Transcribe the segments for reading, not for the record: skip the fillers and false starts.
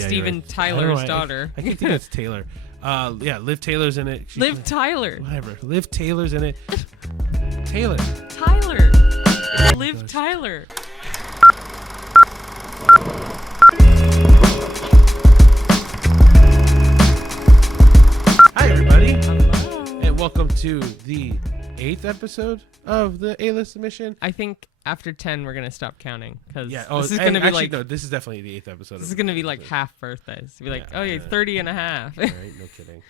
yeah, Steven right. Tyler's daughter. I think it's Taylor. Yeah, Liv Taylor's in it. Liv Tyler. Whatever. Liv Taylor's in it. Taylor. Tyler. Oh Liv Tyler. Hi, everybody. Hello. And welcome to the 8th episode of the A-List Mission. I think after 10 we're gonna stop counting because Yeah. this is gonna be like no. This is definitely the 8th episode. this is gonna be like half birthdays. Be like, Yeah, oh yeah, 30 and a half. All right, no kidding.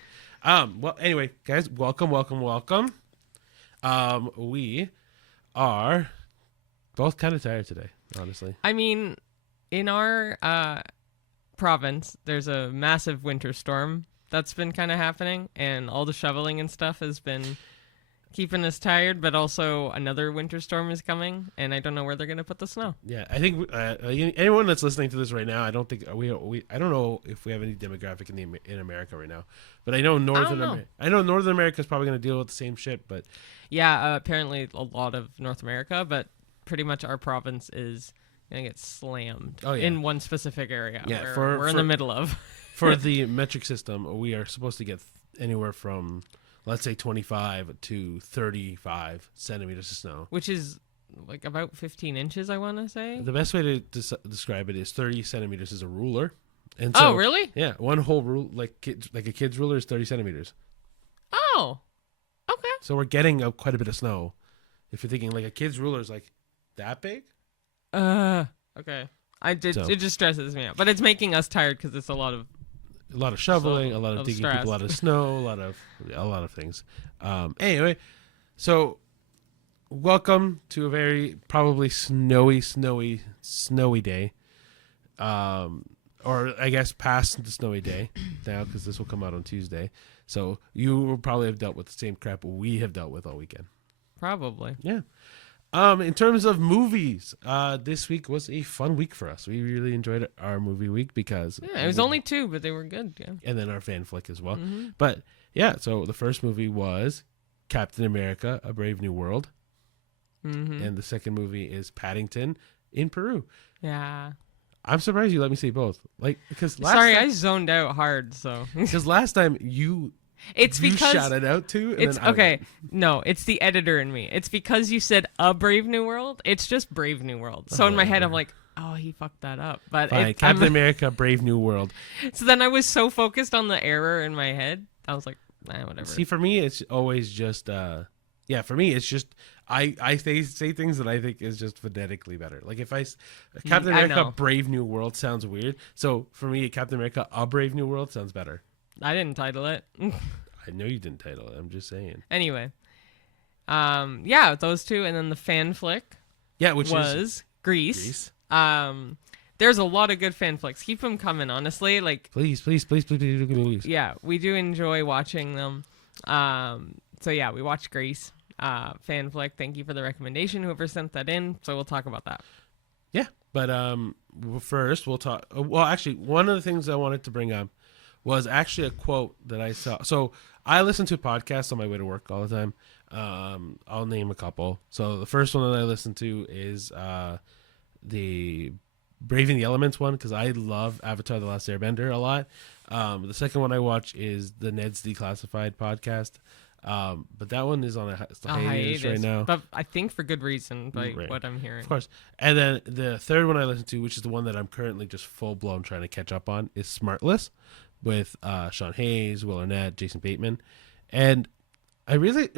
Well, anyway, guys, welcome. We are both kind of tired today, honestly. I mean, in our province, there's a massive winter storm that's been kind of happening, and all the shoveling and stuff has been keeping us tired, but also another winter storm is coming, and I don't know where they're going to put the snow. Yeah, I think anyone that's listening to this right now, I don't think I don't know if we have any demographic in America right now, but I know Northern America is probably going to deal with the same shit. But yeah, apparently a lot of North America, but pretty much our province is going to get slammed in one specific area. Yeah, we're in the middle of. For the metric system, we are supposed to get anywhere from, let's say, 25 to 35 centimeters of snow. Which is like about 15 inches, I want to say. The best way to describe it is 30 centimeters is a ruler. And so, oh, really? Yeah, one whole rule, like a kid's ruler, is 30 centimeters. Oh, okay. So we're getting quite a bit of snow. If you're thinking like a kid's ruler is like that big. Okay. It just stresses me out. But it's making us tired because it's a lot of shoveling, a lot of digging people out of snow, a lot of things. Anyway, so welcome to a very probably snowy day. Or I guess past the snowy day now, because this will come out on Tuesday. So you will probably have dealt with the same crap we have dealt with all weekend. Probably. Yeah. In terms of movies, this week was a fun week for us. We really enjoyed our movie week because it was only 2, but they were good. Yeah, and then our fan flick as well. Mm-hmm. But yeah, so the first movie was Captain America: A Brave New World, and the second movie is Paddington in Peru. Yeah, I'm surprised you let me say both. Like because I zoned out hard. So because last time you shouted out to. And it's then okay. No, it's the editor in me. It's because you said A Brave New World. It's just Brave New World. So in my head, I'm like, oh, he fucked that up. But Captain America: Brave New World. So then I was so focused on the error in my head, I was like, whatever. See, for me, it's always just for me, it's just I say things that I think is just phonetically better. Like if Captain America: Brave New World sounds weird. So for me, Captain America: A Brave New World sounds better. I didn't title it. I know you didn't title it. I'm just saying. Anyway, those two, and then the fan flick. Yeah, which was Grease. There's a lot of good fan flicks. Keep them coming, honestly. Like please. Yeah, we do enjoy watching them. So yeah, we watched Grease fan flick. Thank you for the recommendation, whoever sent that in. So we'll talk about that. Yeah, but first we'll talk. Well, actually, one of the things I wanted to bring up was actually a quote that I saw. So I listen to podcasts on my way to work all the time. I'll name a couple. So the first one that I listen to is the Braving the Elements one, because I love Avatar: The Last Airbender a lot. The second one I watch is the Ned's Declassified podcast. But that one is on a hiatus right now. But I think for good reason, by what I'm hearing. Of course. And then the third one I listen to, which is the one that I'm currently just full-blown trying to catch up on, is Smartless, with Sean Hayes, Will Arnett, Jason Bateman. And I really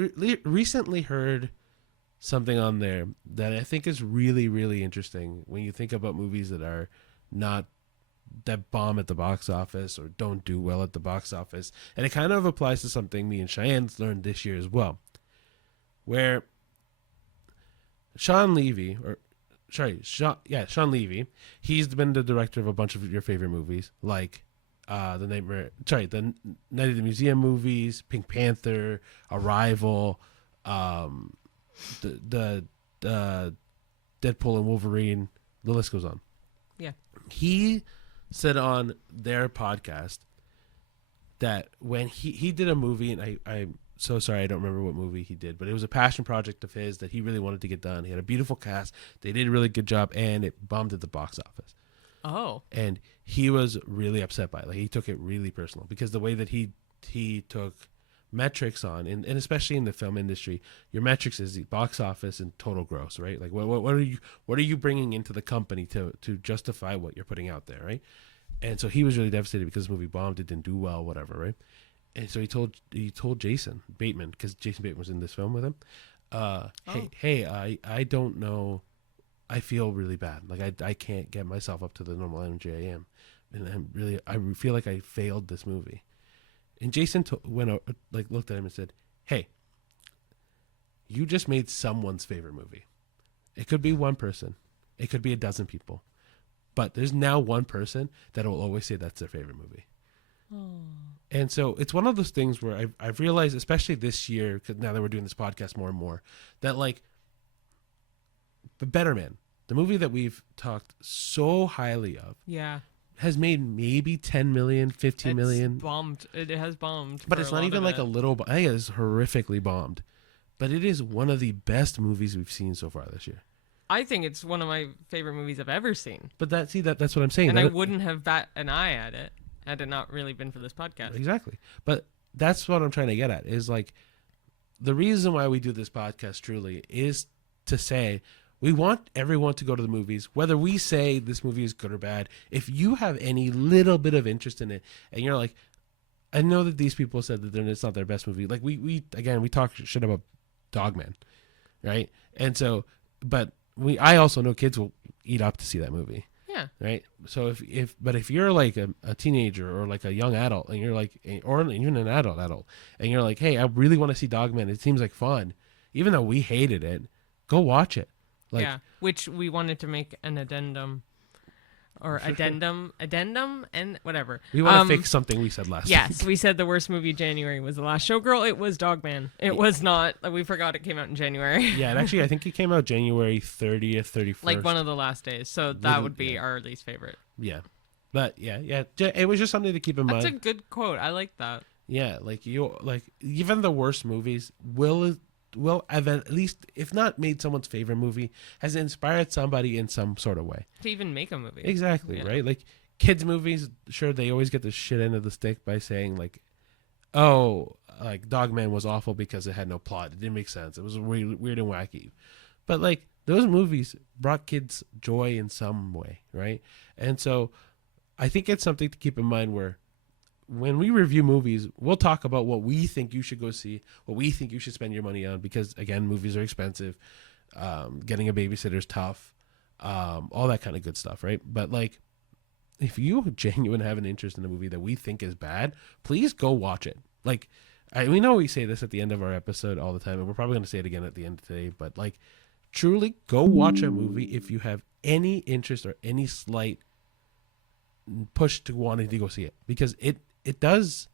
recently heard something on there that I think is really, really interesting when you think about movies that bomb at the box office or don't do well at the box office. And it kind of applies to something me and Cheyenne learned this year as well, where Sean Levy, he's been the director of a bunch of your favorite movies, like the Night of the Museum movies, Pink Panther, Arrival, the Deadpool and Wolverine. The list goes on. Yeah. He said on their podcast that when he did a movie, and I'm so sorry I don't remember what movie he did, but it was a passion project of his that he really wanted to get done. He had a beautiful cast. They did a really good job, and it bombed at the box office. Oh. And he was really upset by it. Like, he took it really personal because the way that he took metrics on, and especially in the film industry, your metrics is the box office and total gross, right? Like, what are you bringing into the company to justify what you're putting out there, right? And so he was really devastated because the movie bombed, it didn't do well, whatever, right? And so he told Jason Bateman, because Jason Bateman was in this film with him, hey, I don't know, I feel really bad. Like, I can't get myself up to the normal energy I am, and I feel like I failed this movie. And Jason looked at him and said, "Hey, you just made someone's favorite movie. It could be one person, it could be a dozen people, but there's now one person that will always say that's their favorite movie." And so it's one of those things where I've realized, especially this year, because now that we're doing this podcast more and more, that like The Better Man, the movie that we've talked so highly of, Yeah. has made maybe 10 million, 15 million. Bombed. It has bombed. But it's not even like a little, I think it's horrifically bombed. But it is one of the best movies we've seen so far this year. I think it's one of my favorite movies I've ever seen. But that's what I'm saying. And I wouldn't have bat an eye at it had it not really been for this podcast. Exactly. But that's what I'm trying to get at, is like, the reason why we do this podcast truly is to say, we want everyone to go to the movies, whether we say this movie is good or bad. If you have any little bit of interest in it, and you're like, I know that these people said that it's not their best movie. Like, we talk shit about Dogman, right? And so, but I also know kids will eat up to see that movie. Yeah. Right. So if you're like a teenager or like a young adult, and you're like, or even an adult, and you're like, hey, I really want to see Dogman. It seems like fun, even though we hated it. Go watch it. Like, yeah. Which we wanted to make an addendum, and whatever. We want to fix something we said last week. Yes, we said the worst movie of January was The Last Showgirl. It was Dogman. It was not. We forgot it came out in January. Yeah, and actually, I think it came out January 30th, 31st. Like one of the last days. So that would be our least favorite. Yeah. But yeah. It was just something to keep in mind. That's a good quote. I like that. Yeah, even the worst movies will have at least, if not made someone's favorite movie, has inspired somebody in some sort of way to even make a movie. Exactly. Yeah. Right. Like, kids movies, sure, they always get the shit end of the stick by saying like, oh, like Dogman was awful because it had no plot, it didn't make sense, it was weird and wacky. But like, those movies brought kids joy in some way, right? And so I think it's something to keep in mind, where when we review movies, we'll talk about what we think you should go see, what we think you should spend your money on, because again, movies are expensive. Getting a babysitter is tough. All that kind of good stuff, right? But like, if you genuinely have an interest in a movie that we think is bad, please go watch it. Like, we know we say this at the end of our episode all the time, and we're probably going to say it again at the end of today, but like, truly go watch a movie if you have any interest or any slight push to wanting to go see it, because it does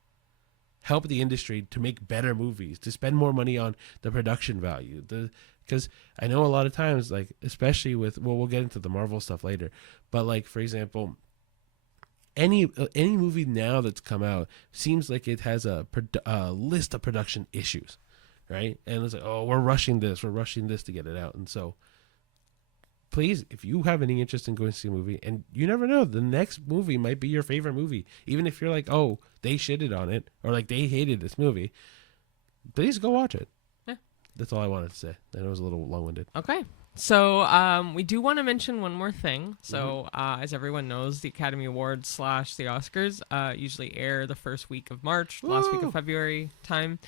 help the industry to make better movies, to spend more money on the production value. Because I know a lot of times, like, especially with, we'll get into the Marvel stuff later, but like, for example, any movie now that's come out seems like it has a list of production issues, right? And it's like, oh, we're rushing this to get it out. And so please, if you have any interest in going to see a movie, and you never know, the next movie might be your favorite movie, even if you're like, oh, they shitted on it, or like they hated this movie, please go watch it. Yeah. That's all I wanted to say. I know it was a little long-winded. Okay. So we do want to mention one more thing. So as everyone knows, the Academy Awards / the Oscars usually air the first week of March, last week of February time.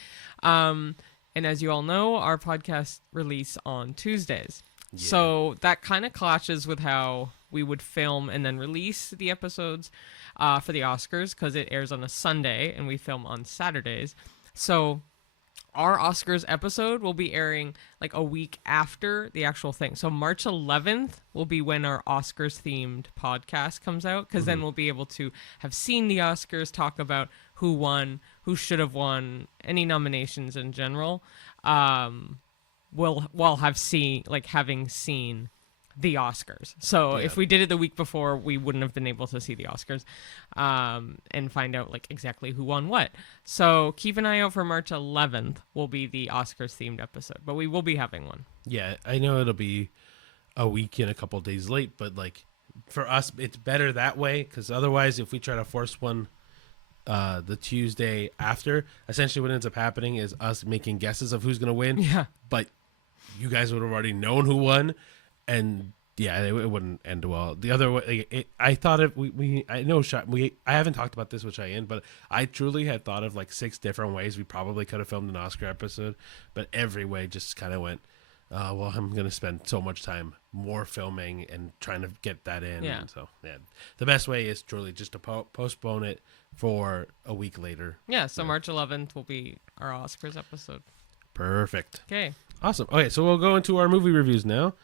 And as you all know, our podcasts release on Tuesdays. Yeah. So that kind of clashes with how we would film and then release the episodes for the Oscars, because it airs on a Sunday and we film on Saturdays. So our Oscars episode will be airing like a week after the actual thing. So March 11th will be when our Oscars themed podcast comes out, because then we'll be able to have seen the Oscars, talk about who won, who should have won, any nominations in general. We'll have having seen the Oscars. So if we did it the week before, we wouldn't have been able to see the Oscars and find out like exactly who won what. So keep an eye out for March 11th will be the Oscars themed episode, but we will be having one. Yeah, I know it'll be a week and a couple days late, but like, for us, it's better that way because otherwise, if we try to force one the Tuesday after, essentially what ends up happening is us making guesses of who's going to win. Yeah. But you guys would have already known who won, and yeah, it wouldn't end well. The other way, I thought of I know I haven't talked about this with Cheyenne, but I truly had thought of like 6 different ways we probably could have filmed an Oscar episode, but every way just kind of went. Well, I'm gonna spend so much time more filming and trying to get that in. Yeah. So yeah, the best way is truly just to postpone it for a week later. Yeah. So March 11th will be our Oscars episode. Perfect. Okay. Awesome. Okay, so we'll go into our movie reviews now.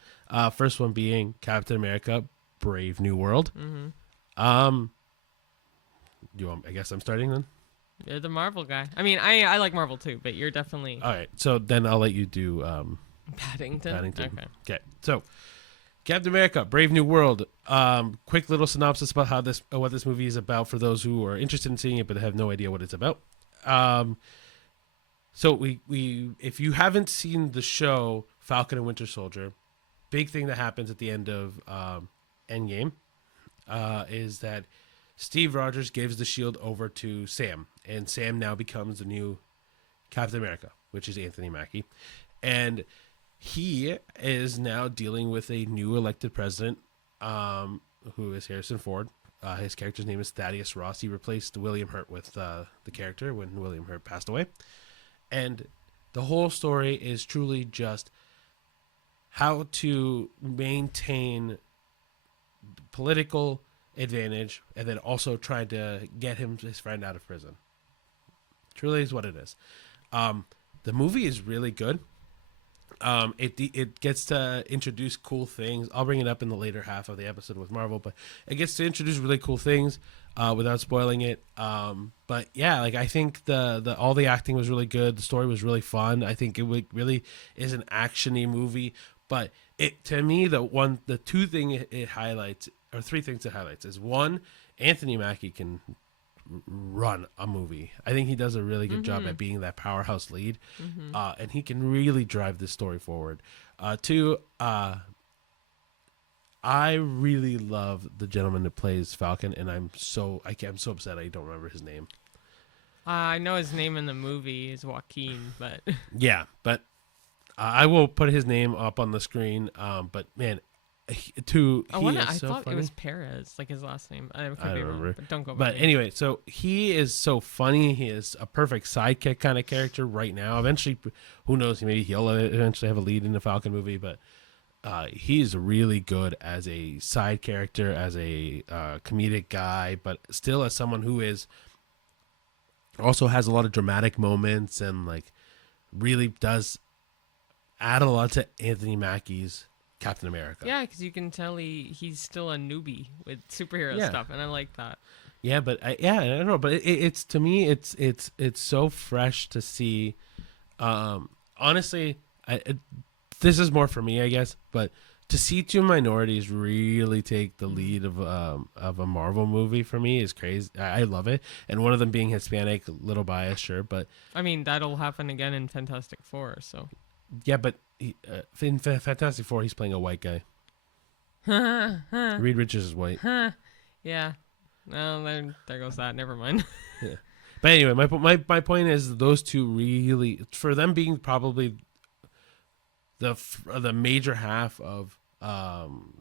First one being Captain America: Brave New World. Mm-hmm. I guess I'm starting then. You're the Marvel guy. I mean, I like Marvel too, but you're definitely All right, so then I'll let you do Paddington. Paddington. Okay. Okay, so Captain America: Brave New World. Quick little synopsis about what this movie is about for those who are interested in seeing it but have no idea what it's about. So we if you haven't seen the show Falcon and Winter Soldier, big thing that happens at the end of Endgame is that Steve Rogers gives the shield over to Sam, and Sam now becomes the new Captain America, which is Anthony Mackie, and he is now dealing with a new elected president, who is Harrison Ford. His character's name is Thaddeus Ross. He replaced William Hurt with the character when William Hurt passed away. And the whole story is truly just how to maintain political advantage and then also try to get his friend out of prison. Truly is what it is. The movie is really good. It gets to introduce cool things. I'll bring it up in the later half of the episode with Marvel, but it gets to introduce really cool things without spoiling it. But yeah, like I think the all the acting was really good. The story was really fun. I think it really is an action-y movie. But it to me the two thing it highlights, or three things it highlights, is one, Anthony Mackie can run a movie. I think he does a really good job at being that powerhouse lead, and he can really drive this story forward. Two, I really love the gentleman that plays Falcon, and I'm so upset I don't remember his name. I know his name in the movie is Joaquin, but Yeah, but I will put his name up on the screen. But man, I thought it was Perez, like his last name. I could be wrong, but don't go back. But anyway, so he is so funny. He is a perfect sidekick kind of character right now. Eventually, who knows? Maybe he'll eventually have a lead in the Falcon movie. But he's really good as a side character, as a comedic guy, but still as someone who is also has a lot of dramatic moments and like really does add a lot to Anthony Mackie's Captain America. Yeah, because you can tell he's still a newbie with superhero stuff, and I like that. Yeah, but I don't know, but it's to me, it's so fresh to see. Honestly, this is more for me, I guess, but to see two minorities really take the lead of a Marvel movie for me is crazy. I love it, and one of them being Hispanic, a little biased, sure, but I mean that'll happen again in Fantastic Four, so. Yeah, but in Fantastic Four, he's playing a white guy. Reed Richards is white. Yeah. Well, there goes that. Never mind. Yeah. But anyway, my point is those two really, for them being probably the major half of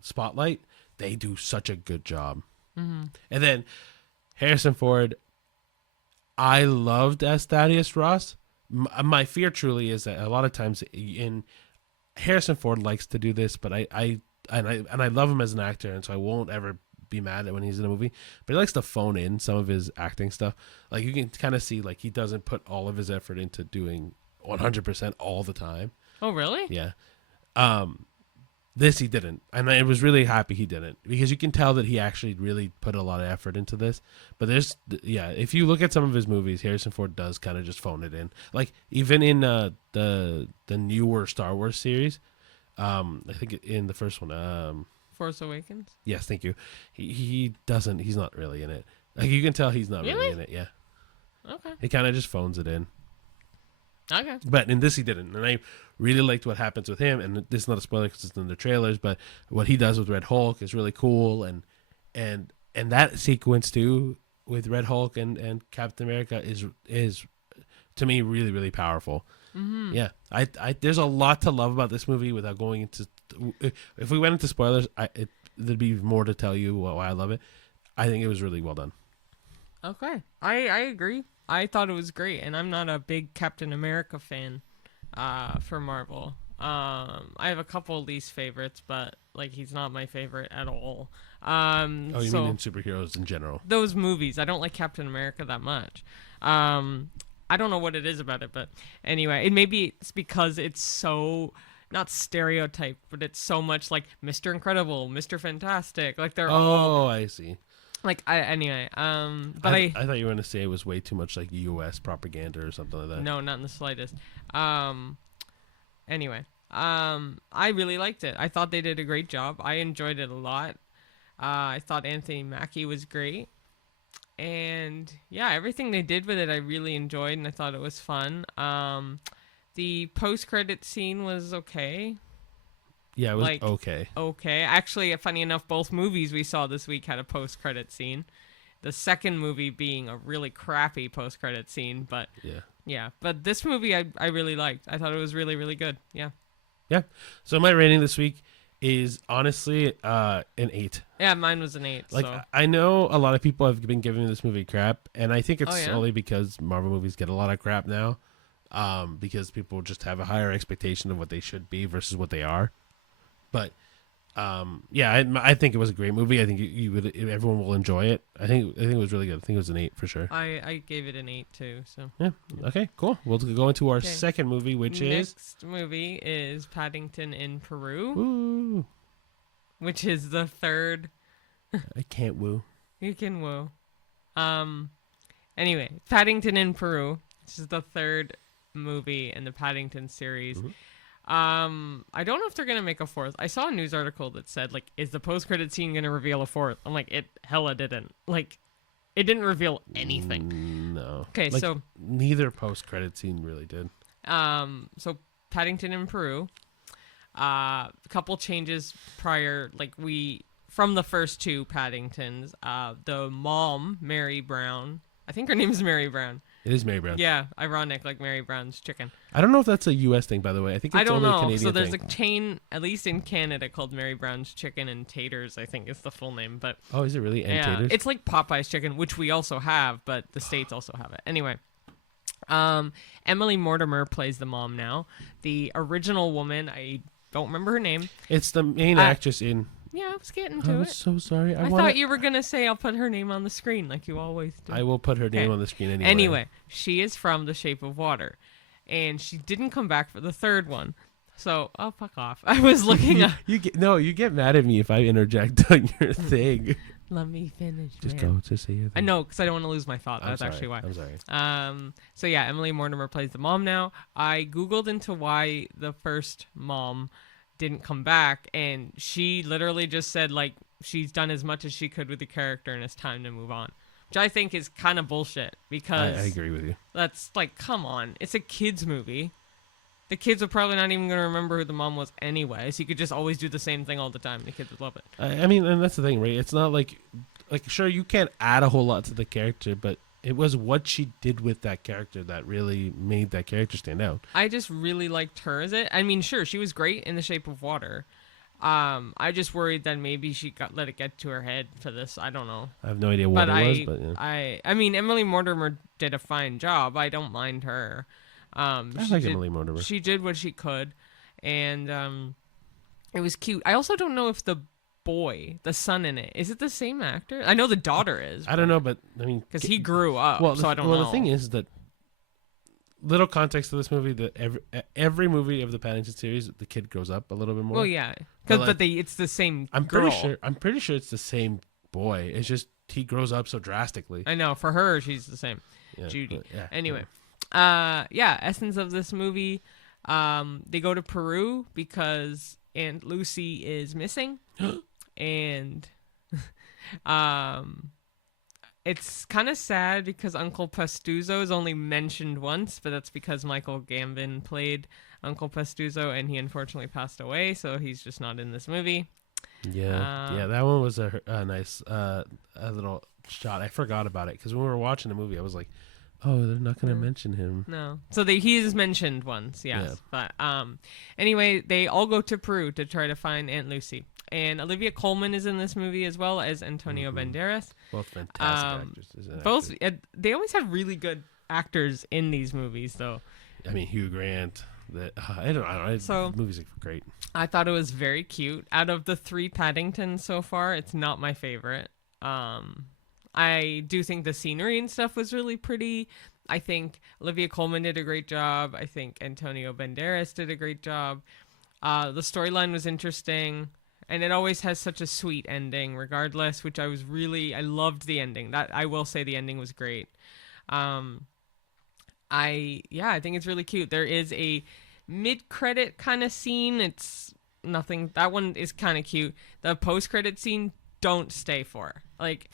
Spotlight, they do such a good job. Mm-hmm. And then Harrison Ford, I loved as Thaddeus Ross. My fear truly is that a lot of times Harrison Ford likes to do this, but I love him as an actor, and so I won't ever be mad at when he's in a movie. But he likes to phone in some of his acting stuff. Like you can kind of see, like he doesn't put all of his effort into doing 100% all the time. Oh, really? Yeah. This he didn't, and I was really happy he didn't, because you can tell that he actually really put a lot of effort into this. But if you look at some of his movies, Harrison Ford does kind of just phone it in. Like even in the newer Star Wars series, I think in the first one, Force Awakens. Yes, thank you. He doesn't. He's not really in it. Like you can tell he's not really in it. Yeah. Okay. He kind of just phones it in. Okay. But in this, he didn't, and I really liked what happens with him. And this is not a spoiler because it's in the trailers, but what he does with Red Hulk is really cool, and that sequence too with Red Hulk and Captain America is to me really really powerful. Mm-hmm. Yeah, I there's a lot to love about this movie without going into. If we went into spoilers, there'd be more to tell you why I love it. I think it was really well done. Okay. I agree. I thought it was great, and I'm not a big Captain America fan for Marvel. I have a couple least favorites, but like he's not my favorite at all. Oh, you mean in superheroes in general? Those movies. I don't like Captain America that much. I don't know what it is about it, but anyway, maybe it's because it's so not stereotyped, but it's so much like Mr. Incredible, Mr. Fantastic. Like they're all. Oh, I see. Like anyway, but I thought you were going to say it was way too much like U.S. propaganda or something like that. No, not in the slightest. Anyway, I really liked it. I thought they did a great job. I enjoyed it a lot. I thought Anthony Mackie was great, and yeah, everything they did with it, I really enjoyed, and I thought it was fun. The post-credit scene was okay. Yeah, it was like, okay. Okay. Actually, funny enough, both movies we saw this week had a post-credit scene. The second movie being a really crappy post-credit scene, but yeah. But this movie I really liked. I thought it was really, really good. Yeah. Yeah. So my rating this week is honestly an 8. Yeah, mine was an 8. Like so. I know a lot of people have been giving this movie crap, and I think it's yeah? only because Marvel movies get a lot of crap now, because people just have a higher expectation of what they should be versus what they are. But yeah, I think it was a great movie. I think everyone will enjoy it. I think it was really good. I think it was an 8 for sure. I gave it an 8 too. So yeah. Okay, cool. We'll go into our second movie, which next movie is Paddington in Peru. Woo. Which is the third. I can't woo. You can woo. Anyway, Paddington in Peru. This is the third movie in the Paddington series. Mm-hmm. I don't know if they're gonna make a fourth. I saw a news article that said like, is the post-credit scene gonna reveal a fourth? I'm like, it hella didn't. Like, it didn't reveal anything. No. Okay, like, so neither post-credit scene really did. So Paddington in Peru. A couple changes prior, like from the first two Paddingtons. The mom, Mary Brown. I think her name is Mary Brown. It is Mary Brown. Yeah, ironic, like Mary Brown's chicken. I don't know if that's a U.S. thing, by the way. I think it's only a Canadian thing. So there's a chain, at least in Canada, called Mary Brown's Chicken and Taters, I think is the full name. But oh, is it really? And Taters? It's like Popeye's Chicken, which we also have, but the States also have it. Anyway, Emily Mortimer plays the mom now. The original woman, I don't remember her name. It's the main actress in... Yeah, I was getting to it. I'm so sorry. I thought you were going to say I'll put her name on the screen like you always do. I will put her name on the screen anyway. Anyway, she is from The Shape of Water. And she didn't come back for the third one. So, oh, fuck off. I was looking up. You get mad at me if I interject on your thing. Let me finish. Just go. Just say your thing. I know, because I don't want to lose my thought. That's actually why. I'm sorry. So, yeah, Emily Mortimer plays the mom now. I Googled into why the first mom didn't come back, and she literally just said, like, she's done as much as she could with the character and it's time to move on, which I think is kind of bullshit, because I agree with you. That's like, come on, it's a kids movie. The kids are probably not even going to remember who the mom was anyway, so you could just always do the same thing all the time. The kids would love it. I mean, and that's the thing, right? It's not like sure, you can't add a whole lot to the character, but it was what she did with that character that really made that character stand out. I just really liked her as it. I mean, sure, she was great in The Shape of Water. I just worried that maybe she let it get to her head for this. I don't know. I have no idea what it was, but yeah. I mean, Emily Mortimer did a fine job. I don't mind her. I like Emily Mortimer. She did what she could, and it was cute. I also don't know if the boy, the son in it, is it the same actor? I know the daughter is. I don't know, but I mean, because he grew up, so I don't know. Well, the thing is that little context to this movie, that every movie of the Paddington series, the kid grows up a little bit more. Well, yeah, but it's the same. I'm pretty sure it's the same boy. It's just he grows up so drastically. I know. For her, she's the same. Yeah, Judy. Yeah, anyway, essence of this movie. They go to Peru because Aunt Lucy is missing. And it's kind of sad because Uncle Pastuzo is only mentioned once, but that's because Michael Gambon played Uncle Pastuzo, and he unfortunately passed away, so he's just not in this movie. Yeah, that one was a nice a little shot. I forgot about it because when we were watching the movie, I was like, "Oh, they're not going to mention him." No, so he is mentioned once, yes. Yeah. But anyway, they all go to Peru to try to find Aunt Lucy, and Olivia Colman is in this movie as well as Antonio Banderas. Both fantastic actors. Both they always have really good actors in these movies, though. I mean, Hugh Grant. I don't know. So movies are great. I thought it was very cute. Out of the 3 Paddingtons so far, it's not my favorite. I do think the scenery and stuff was really pretty. I think Olivia Colman did a great job. I think Antonio Banderas did a great job. The storyline was interesting, and it always has such a sweet ending regardless, which I loved the ending. That I will say the ending was great. I think it's really cute. There is a mid-credit kind of scene. It's nothing. That one is kind of cute. The post-credit scene, don't stay for. Like,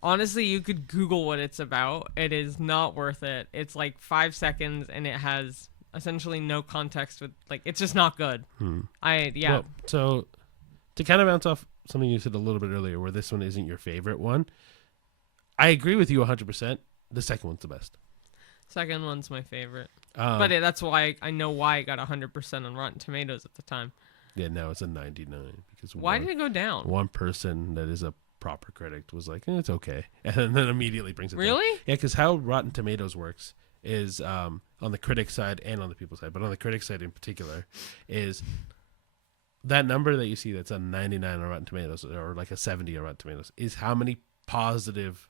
honestly, you could Google what it's about. It is not worth it. It's like 5 seconds, and it has essentially no context with, like, it's just not good. Well, so to kind of bounce off something you said a little bit earlier, where this one isn't your favorite one, I agree with you 100%. The second one's the best. Second one's my favorite. But that's why I know why it got 100% on Rotten Tomatoes at the time. Yeah, now it's a 99 because why did it go down? One person that is a proper critic was like, it's okay, and then immediately brings it really down. Yeah, because how Rotten Tomatoes works is on the critic side and on the people side, but on the critic side in particular is that number that you see that's a 99 on Rotten Tomatoes or like a 70 on Rotten Tomatoes is how many positive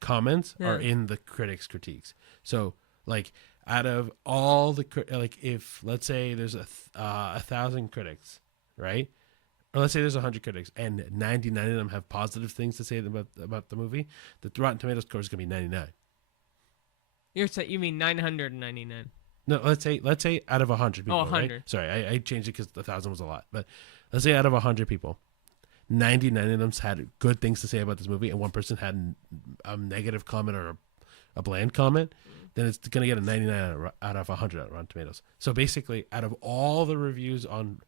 comments are in the critics' critiques. So, like, out of all the like, if let's say there's 1,000 critics, right? Or let's say there's 100 critics, and 99 of them have positive things to say about the movie. The Rotten Tomatoes score is gonna be 99. You mean 999? No, let's say out of 100 people. 100. Right? Sorry, I changed it because 1,000 was a lot. But let's say out of 100 people, 99 of them had good things to say about this movie, and one person had a negative comment or a bland comment. Then it's going to get a 99 out of 100 on Rotten Tomatoes. So basically, out of all the reviews on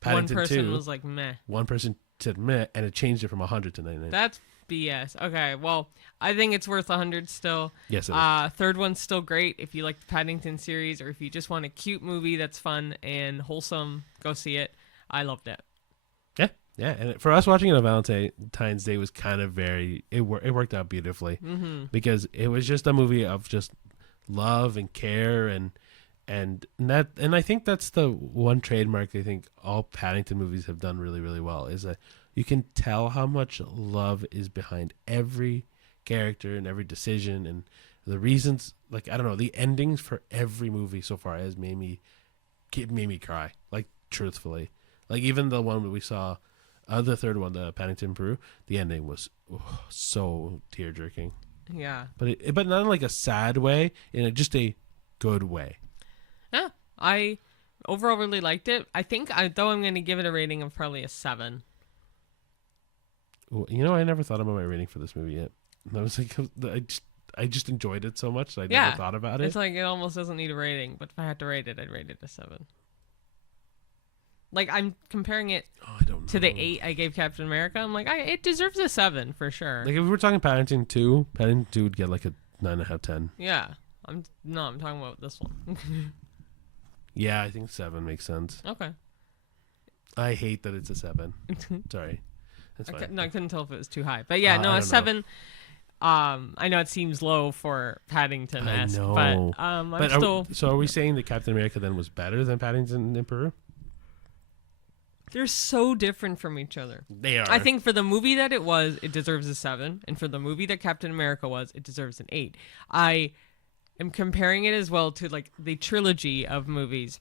Paddington 2, one person was like, meh. One person said meh, and it changed it from 100 to 99. That's BS. Okay, well, I think it's worth 100 still. Yes, it is. Third one's still great. If you like the Paddington series, or if you just want a cute movie that's fun and wholesome, go see it. I loved it. Yeah, and for us watching it on Valentine's Day was kind of it worked out beautifully because it was just a movie of just love and care and I think that's the one trademark I think all Paddington movies have done really, really well is that you can tell how much love is behind every character and every decision and the reasons. Like, I don't know, the endings for every movie so far has made me cry. Like, truthfully, like even the one that we saw. The third one, the Paddington Peru, the ending was so tear-jerking. Yeah. But not in like a sad way, in just a good way. Yeah, I overall really liked it. I think, I'm going to give it a rating of probably a 7. You know, I never thought about my rating for this movie yet. I was like, I just enjoyed it so much that I never thought about it. It's like it almost doesn't need a rating, but if I had to rate it, I'd rate it a 7. Like, I'm comparing it to the 8 I gave Captain America. I'm like, it deserves a 7 for sure. Like, if we were talking Paddington 2 would get like a 9.5, 10. Yeah. I'm talking about this one. Yeah, I think 7 makes sense. Okay. I hate that it's a 7. Sorry. That's fine. No, I couldn't tell if it was too high. But yeah, a 7. I know it seems low for Paddington. I know. But I'm still... So are we saying that Captain America then was better than Paddington in Peru? They're so different from each other. They are. I think for the movie that it was, it deserves a 7. And for the movie that Captain America was, it deserves an 8. I am comparing it as well to like the trilogy of movies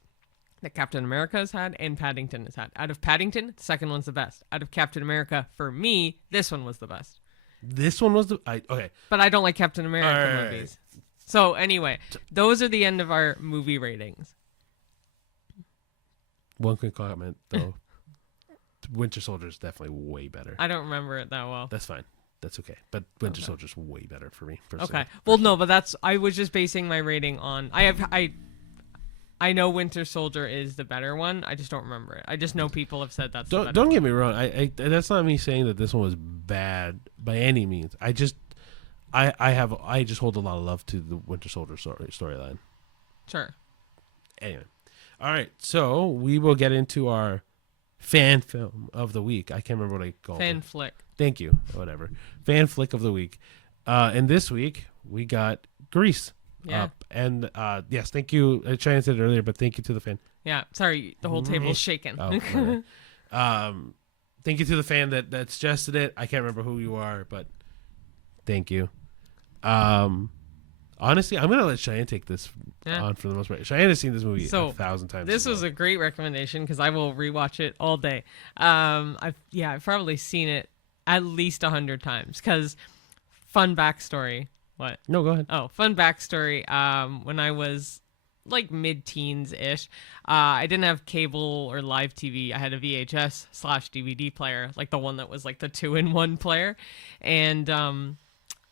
that Captain America has had and Paddington has had. Out of Paddington, the second one's the best. Out of Captain America, for me, this one was the best. This one was okay. But I don't like Captain America right. movies. So anyway, those are the end of our movie ratings. One quick comment though. Winter Soldier is definitely way better. I don't remember it that well. That's fine. that's okay. But Winter Soldier's way better for me. Personally. Okay. Well, no, but I was just basing my rating on I know Winter Soldier is the better one. I just don't remember it. I just know people have said that's the better don't one. get me wrong. I that's not me saying that this one was bad by any means. I just hold a lot of love to the Winter Soldier storyline. Sure. Anyway, all right. So we will get into our fan film of the week. I can't remember what I called it. Fan flick. Thank you. Whatever. Fan flick of the week. And this week we got Grease. Yeah. And yes, thank you. I tried to say it earlier, but thank you to the fan. Yeah. Sorry, the whole table's shaking. Oh, okay. Thank you to the fan that suggested it. I can't remember who you are, but thank you. Honestly, I'm gonna let Cheyenne take this on for the most part. Cheyenne has seen this movie 1,000 times. This was a great recommendation because I will rewatch it all day. I've probably seen it at least 100 times. Because fun backstory. What? No, go ahead. Oh, fun backstory. When I was like mid-teens ish, I didn't have cable or live TV. I had a VHS/DVD player, like the one that was like the 2-in-1 player, and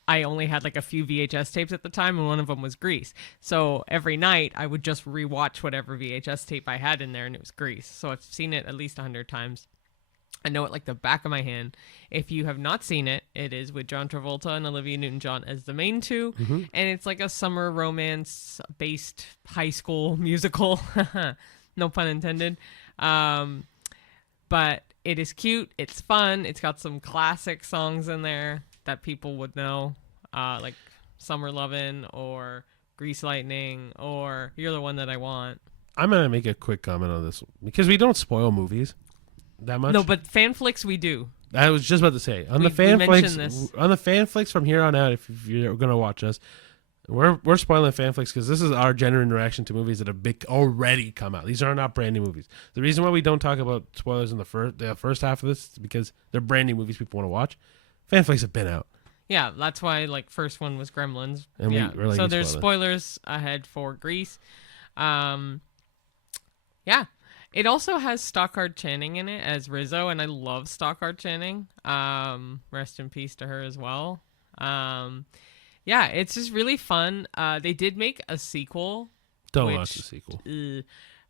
I only had like a few VHS tapes at the time, and one of them was Grease. So every night I would just rewatch whatever VHS tape I had in there, and it was Grease. So I've seen it at least 100 times. I know it like the back of my hand. If you have not seen it, it is with John Travolta and Olivia Newton-John as the main two, and it's like a summer romance-based high school musical. No pun intended. But it is cute. It's fun. It's got some classic songs in there that people would know, like Summer Lovin' or Grease Lightning or You're the One That I Want. I'm going to make a quick comment on this because we don't spoil movies that much. No, but fan flicks we do. I was just about to say on the fan flicks from here on out, if you're going to watch us, we're spoiling fan flicks because this is our genuine reaction to movies that have already come out. These are not brand new movies. The reason why we don't talk about spoilers in the first half of this is because they're brand new movies people want to watch. Fan flicks have been out. Yeah, that's why like first one was Gremlins. And yeah, really so there's spoilers ahead for Grease. Yeah, it also has Stockard Channing in it as Rizzo, and I love Stockard Channing. Rest in peace to her as well. Yeah, it's just really fun. They did make a sequel. Don't watch the sequel.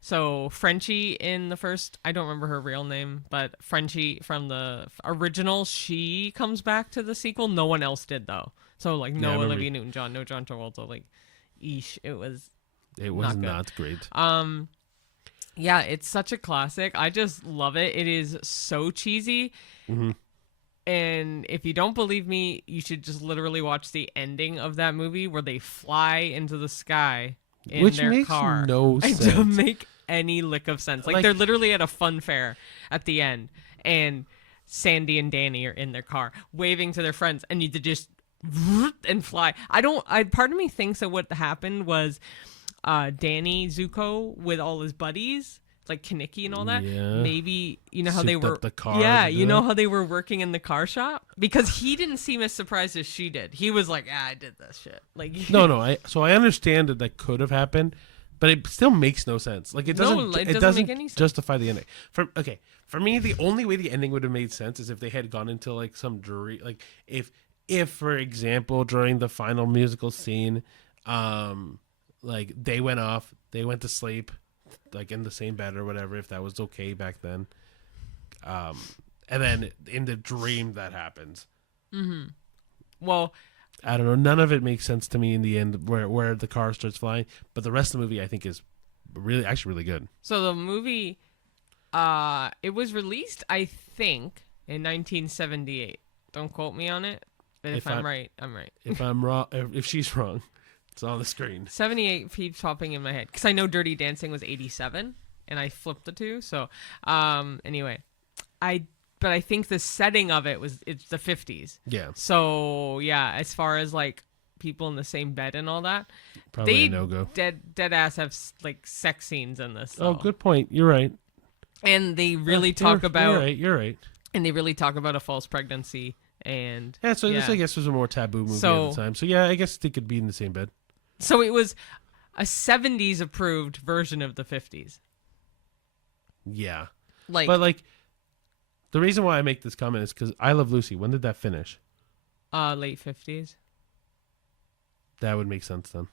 So Frenchie in the first, I don't remember her real name, but Frenchie from the original, she comes back to the sequel. No one else did though. So like no Olivia Newton-John, no John Travolta. Like, it was not great. Yeah, it's such a classic. I just love it. It is so cheesy. Mm-hmm. And if you don't believe me, you should just literally watch the ending of that movie where they fly into the sky in Which their makes car. no It sense. doesn't make any lick of sense. Like they're literally at a fun fair at the end, and Sandy and Danny are in their car waving to their friends, and you just and fly. Part of me thinks that what happened was Danny Zuko with all his buddies, like Kaneki and all that. Yeah. Maybe you know how they Souped were. up the car Yeah, you know how they were working in the car shop because he didn't seem as surprised as she did. He was like, "I did this shit." Like no. I understand that could have happened, but it still makes no sense. Like it doesn't. It doesn't make any sense. Justify the ending. For me, the only way the ending would have made sense is if they had gone into like some jury, like if for example during the final musical scene, like they went to sleep, like in the same bed or whatever, if that was okay back then. And then in the dream that happens. Mm-hmm. Well, I don't know. None of it makes sense to me in the end where the car starts flying. But the rest of the movie I think is really good. So the movie, it was released, I think, in 1978. Don't quote me on it. But if I'm right, I'm right. If I'm wrong, if she's wrong, it's on the screen. 78 keeps popping in my head because I know Dirty Dancing was 87, and I flipped the two. So, anyway, but I think the setting of it's the 50s. Yeah. So yeah, as far as like people in the same bed and all that, probably a no-go. Dead ass have like sex scenes in this. Oh, good point. You're right. And they really talk about. You're right. And they really talk about a false pregnancy. And so this I guess was a more taboo movie at the time. So yeah, I guess they could be in the same bed. So it was a 70s approved version of the 50s. Yeah. But the reason why I make this comment is because I Love Lucy. When did that finish? Late 50s. That would make sense then.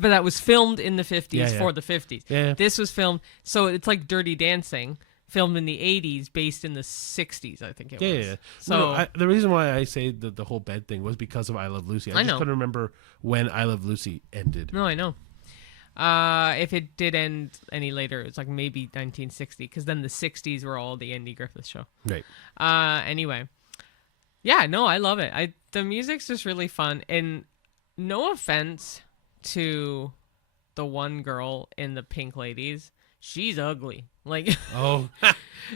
But that was filmed in the 50s Yeah. for the 50s. Yeah. This was filmed, so it's like Dirty Dancing, filmed in the 80s, based in the 60s, I think it was. Yeah. So the reason why I say the whole bed thing was because of I Love Lucy. I just know. couldn't remember when I Love Lucy ended. No, I know. If it did end any later, it's like maybe 1960, because then the 60s were all the Andy Griffith Show. Right. Anyway. Yeah, no, I love it. The music's just really fun. And no offense to the one girl in the Pink Ladies. She's ugly. Like, Oh.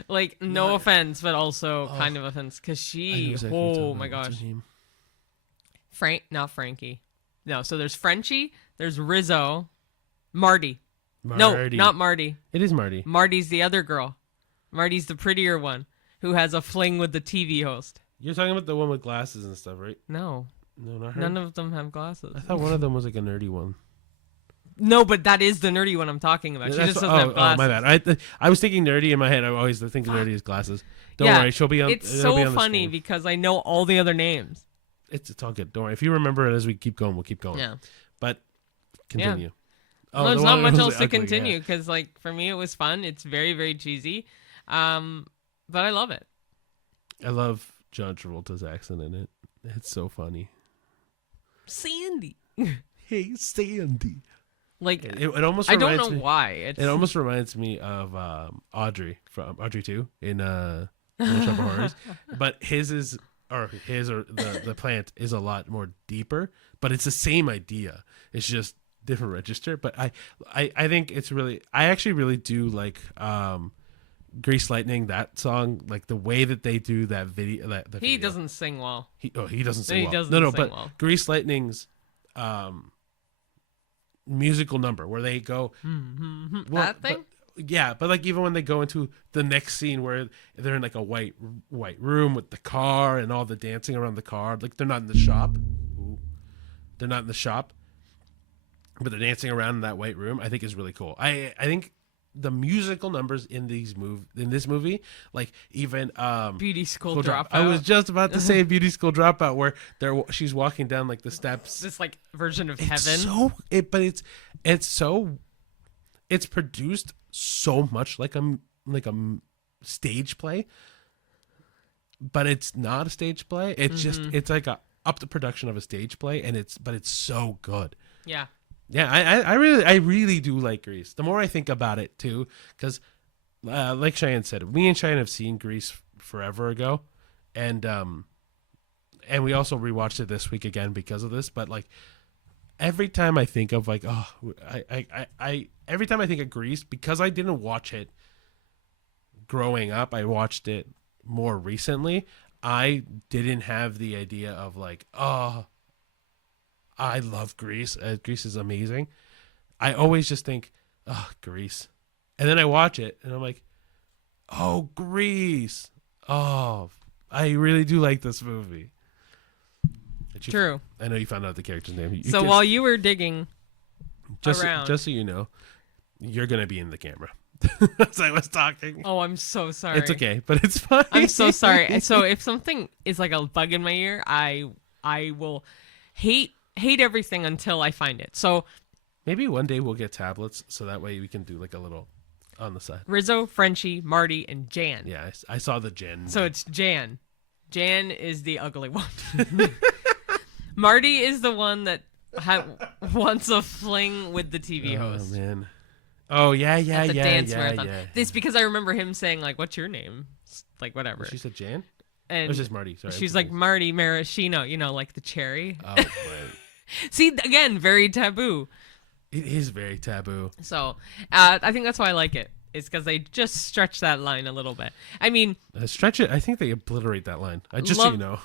like no offense, but also kind of offense. Because she, oh my gosh. Not Frankie. No, so there's Frenchie, there's Rizzo, Marty. No, not Marty. It is Marty. Marty's the other girl. Marty's the prettier one who has a fling with the TV host. You're talking about the one with glasses and stuff, right? No. No, not her. None of them have glasses. I thought one of them was like a nerdy one. No, but that is the nerdy one I'm talking about. She just doesn't have glasses. Oh, my bad. I was thinking nerdy in my head. I always think nerdy is glasses. Don't worry, she'll be on. It's it'll be so on the funny screen. because I know all the other names. It's all good. Don't worry. If you remember it as we keep going, we'll keep going. Yeah. But continue. Well, Oh, there's the not one much that else was to ugly, continue yeah. because, like, for me, it was fun. It's very, very cheesy. But I love it. I love John Travolta's accent in it. It's so funny. Sandy. Hey, Sandy. Like, It almost I reminds don't know me, why. It almost reminds me of Audrey from Audrey 2 in Little Shop of Horrors. But the plant is a lot more deeper, but it's the same idea. It's just different register. But I think it's really, I actually really do like Grease Lightning, that song, like the way that they do that video. He doesn't sing well. He doesn't sing He well. doesn't No, sing but well. Grease Lightning's musical number where they go That thing? but like even when they go into the next scene where they're in like a white room with the car and all the dancing around the car, like they're not in the shop. Ooh. They're not in the shop, but they're dancing around in that white room. I think is really cool. I think the musical numbers in this movie, like even Beauty School Dropout. I was just about to say Beauty School Dropout, where she's walking down like the steps. This like version of It's heaven. it's produced so much like a stage play, but it's not a stage play. It's just it's like a up the production of a stage play, and it's so good. Yeah. Yeah, I really do like Grease. The more I think about it too, because like Cheyenne said, me and Cheyenne have seen Grease forever ago, and we also rewatched it this week again because of this. But like every time I think of like every time I think of Grease, because I didn't watch it growing up, I watched it more recently. I didn't have the idea of like, oh, I love Grease. Grease is amazing. I always just think, oh, Grease. And then I watch it and I'm like, oh, Grease. Oh, I really do like this movie. True. I know you found out the character's name. So while you were digging around. Just so you know, you're going to be in the camera. As I was talking. Oh, I'm so sorry. It's okay, but it's fine. I'm so sorry. So if something is like a bug in my ear, I will hate everything until I find it. So maybe one day we'll get tablets so that way we can do like a little on the side. Rizzo, Frenchie, Marty, and Jan. Yeah, I saw the Jan. So it's Jan. Jan is the ugly one. Marty is the one that wants a fling with the TV host. Oh man. Oh yeah. At the dance marathon. Yeah. This because I remember him saying like, "What's your name?" Like whatever. She said Jan. And it was just Marty. Sorry. She's like Marty Maraschino, like the cherry. Oh, right. See, again, very taboo. It is very taboo. So I think that's why I like it. It's because they just stretch that line a little bit. I mean, stretch it. I think they obliterate that line. Just so you know.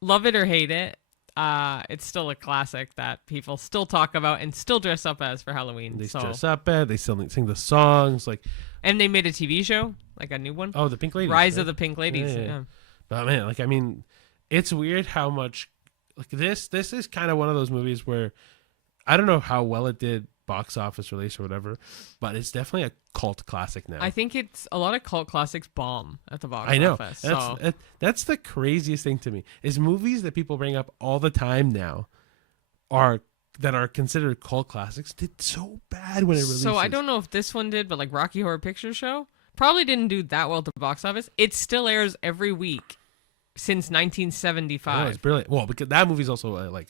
Love it or hate it, it's still a classic that people still talk about and still dress up as for Halloween. They dress up as. They still sing the songs like. And they made a TV show, like a new one. Oh, the Pink Ladies. Rise right? of the Pink Ladies. Yeah. But man, like I mean, it's weird how much like this is kind of one of those movies where I don't know how well it did box office release or whatever, but it's definitely a cult classic now. I think it's a lot of cult classics bomb at the box I know. office. So That's the craziest thing to me is movies that people bring up all the time now are considered cult classics did so bad when it released. So I don't know if this one did, but like Rocky Horror Picture Show probably didn't do that well at the box office. It still airs every week since 1975. I know, it's brilliant. Well, because that movie's also like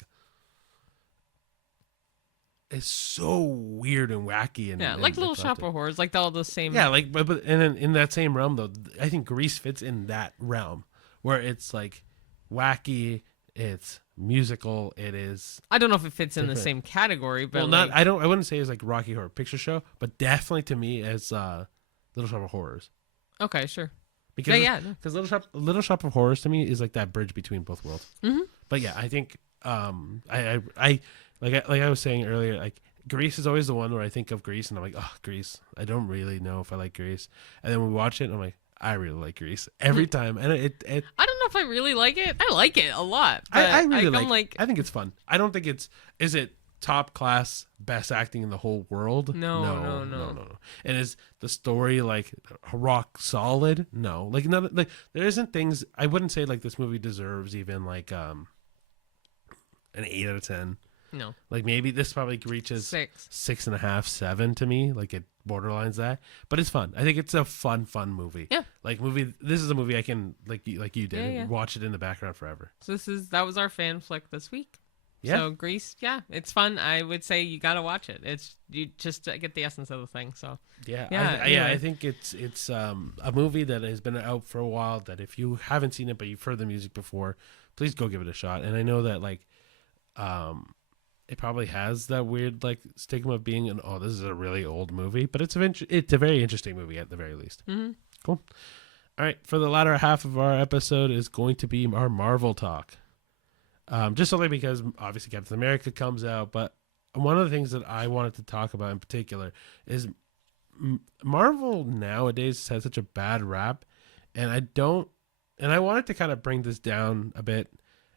it's so weird and wacky and like Little Shop of Horrors, like all the same. Yeah, like but and then in that same realm though, I think Grease fits in that realm where it's like wacky, it's musical, it is. I don't know if it fits in the same category, but I wouldn't say it's like Rocky Horror Picture Show, but definitely to me as Little Shop of Horrors. Okay, sure. Because because Little Shop of Horrors to me is like that bridge between both worlds. Mm-hmm. But yeah, I think I like I was saying earlier, like Grease is always the one where I think of Grease and I'm like, oh, Grease. I don't really know if I like Grease. And then we watch it and I'm like, I really like Grease every time. And it I don't know if I really like it. I like it a lot. But I really like. I think it's fun. I don't think is it top class best acting in the whole world? No. And is the story like rock solid? No. Like none. Like there isn't things. I wouldn't say like this movie deserves even like an 8 out of 10. No. Like maybe this probably reaches 6.5, 7 to me. Like it borderlines that, but it's fun. I think it's a fun movie. Yeah. Like movie. This is a movie I can like you did watch it in the background forever. So that was our fan flick this week. Yeah. So Grease, it's fun. I would say you got to watch it. It's you just to get the essence of the thing. So I think it's a movie that has been out for a while. That if you haven't seen it but you've heard the music before, please go give it a shot. And I know that like, it probably has that weird like stigma of being this is a really old movie, but it's a very interesting movie at the very least. Mm-hmm. Cool. All right, for the latter half of our episode is going to be our Marvel talk. Just only because obviously Captain America comes out, but one of the things that I wanted to talk about in particular is Marvel nowadays has such a bad rap, and I wanted to kind of bring this down a bit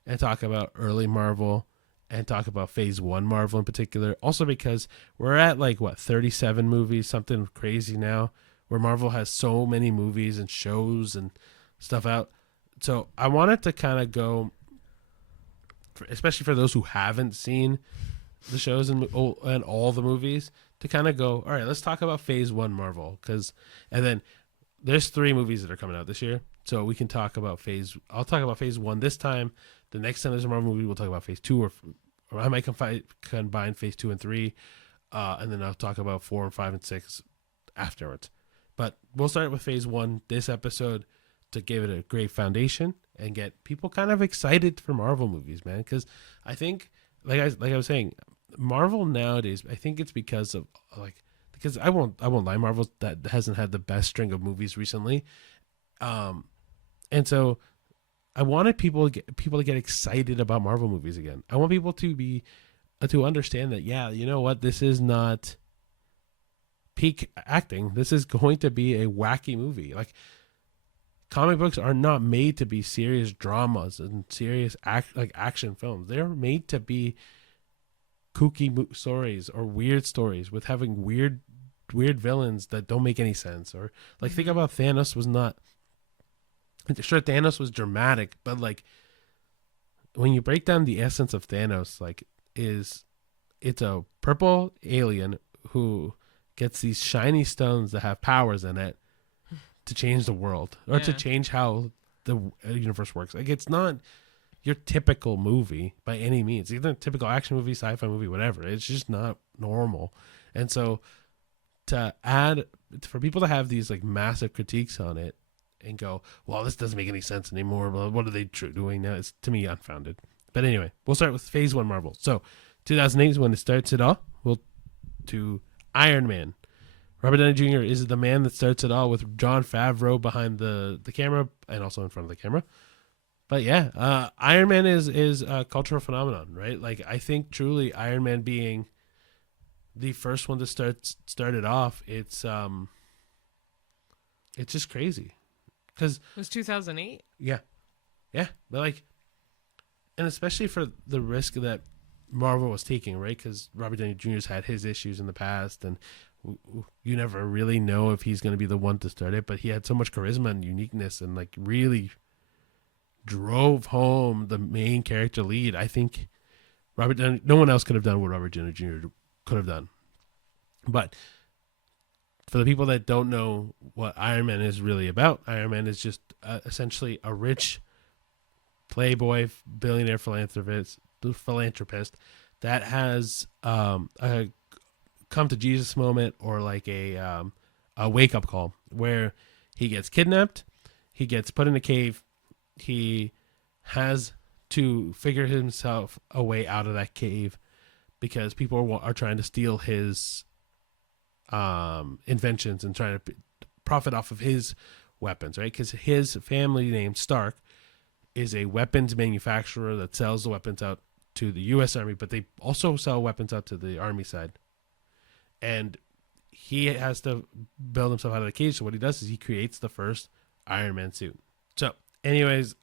and talk about early Marvel and talk about Phase 1 Marvel in particular. Also because we're at like 37 movies, something crazy now, where Marvel has so many movies and shows and stuff out. So I wanted to kind of go, especially for those who haven't seen the shows and all the movies, to kind of go, all right, let's talk about Phase 1 Marvel. And then there's 3 movies that are coming out this year. So we can talk about I'll talk about Phase 1 this time. The next time there's a Marvel movie, we'll talk about Phase 2, or I might combine Phase 2 and 3, and then I'll talk about 4 and 5 and 6 afterwards. But we'll start with Phase 1 this episode to give it a great foundation and get people kind of excited for Marvel movies, man. Because I think, like I was saying, Marvel nowadays, I think it's because because I won't lie, Marvel that hasn't had the best string of movies recently, and so I wanted people to get excited about Marvel movies again. I want people to understand that, you know what, this is not peak acting. This is going to be a wacky movie. Like, comic books are not made to be serious dramas and serious action films. They're made to be kooky stories or weird stories with having weird villains that don't make any sense. Or like, think about Thanos was not. Sure, Thanos was dramatic, but like when you break down the essence of Thanos, like it's a purple alien who gets these shiny stones that have powers in it to change the world or to change how the universe works. Like, it's not your typical movie by any means. It's either a typical action movie, sci-fi movie, whatever. It's just not normal. And so for people to have these like massive critiques on it and go, well, this doesn't make any sense anymore. Well, what are they doing now? It's, to me, unfounded. But anyway, we'll start with Phase 1 Marvel. So 2008 is when it starts it all. To Iron Man. Robert Downey Jr. is the man that starts it all with Jon Favreau behind the camera and also in front of the camera. But yeah, Iron Man is a cultural phenomenon, right? Like, I think truly Iron Man being the first one to start it off, it's just crazy. Because it was 2008. Yeah, but like, and especially for the risk that Marvel was taking, right? Because Robert Downey Jr.'s had his issues in the past, and you never really know if he's going to be the one to start it. But he had so much charisma and uniqueness, and like really drove home the main character lead. I think no one else could have done what Robert Downey Jr. could have done. But for the people that don't know what Iron Man is really about, Iron Man is just essentially a rich playboy billionaire philanthropist that has a come to Jesus moment, or like a wake up call, where he gets kidnapped, he gets put in a cave, he has to figure himself a way out of that cave because people are trying to steal his inventions and trying to profit off of his weapons, right? Because his family name Stark is a weapons manufacturer that sells the weapons out to the U.S. Army, but they also sell weapons out to the Army side. And he has to build himself out of the cage. So what he does is he creates the first Iron Man suit. So anyways,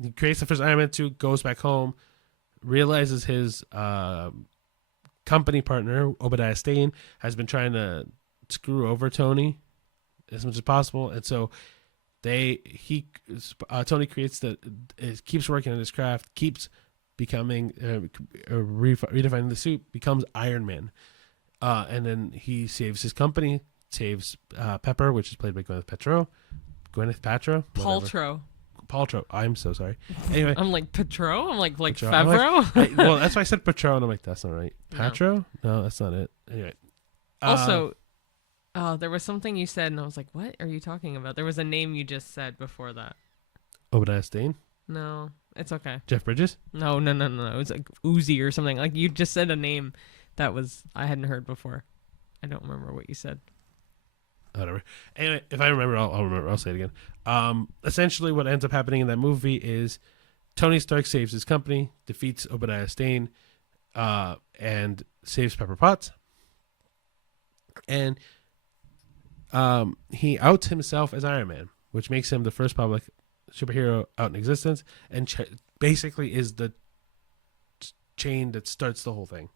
he creates the first Iron Man suit, goes back home, realizes his company partner, Obadiah Stane, has been trying to screw over Tony as much as possible. And so Tony creates keeps working on his craft, keeps becoming redefining the suit, becomes Iron Man, and then he saves his company, saves Pepper, which is played by Gwyneth Paltrow. Paltrow. I'm so sorry. Anyway, I'm like Petro. I'm like Paltrow. Favreau. Well, that's why I said Paltrow, and I'm like, that's not right. Paltrow? No, that's not it. Anyway. Also, there was something you said, and I was like, what are you talking about? There was a name you just said before that. Obadiah Stane? No, it's okay. Jeff Bridges? No. It was like Uzi or something. Like, you just said a name that I hadn't heard before. I don't remember what you said. Whatever. Anyway, if I remember, I'll remember. I'll say it again. Essentially, what ends up happening in that movie is Tony Stark saves his company, defeats Obadiah Stane, and saves Pepper Potts. And he outs himself as Iron Man, which makes him the first public superhero out in existence, and basically is the chain that starts the whole thing.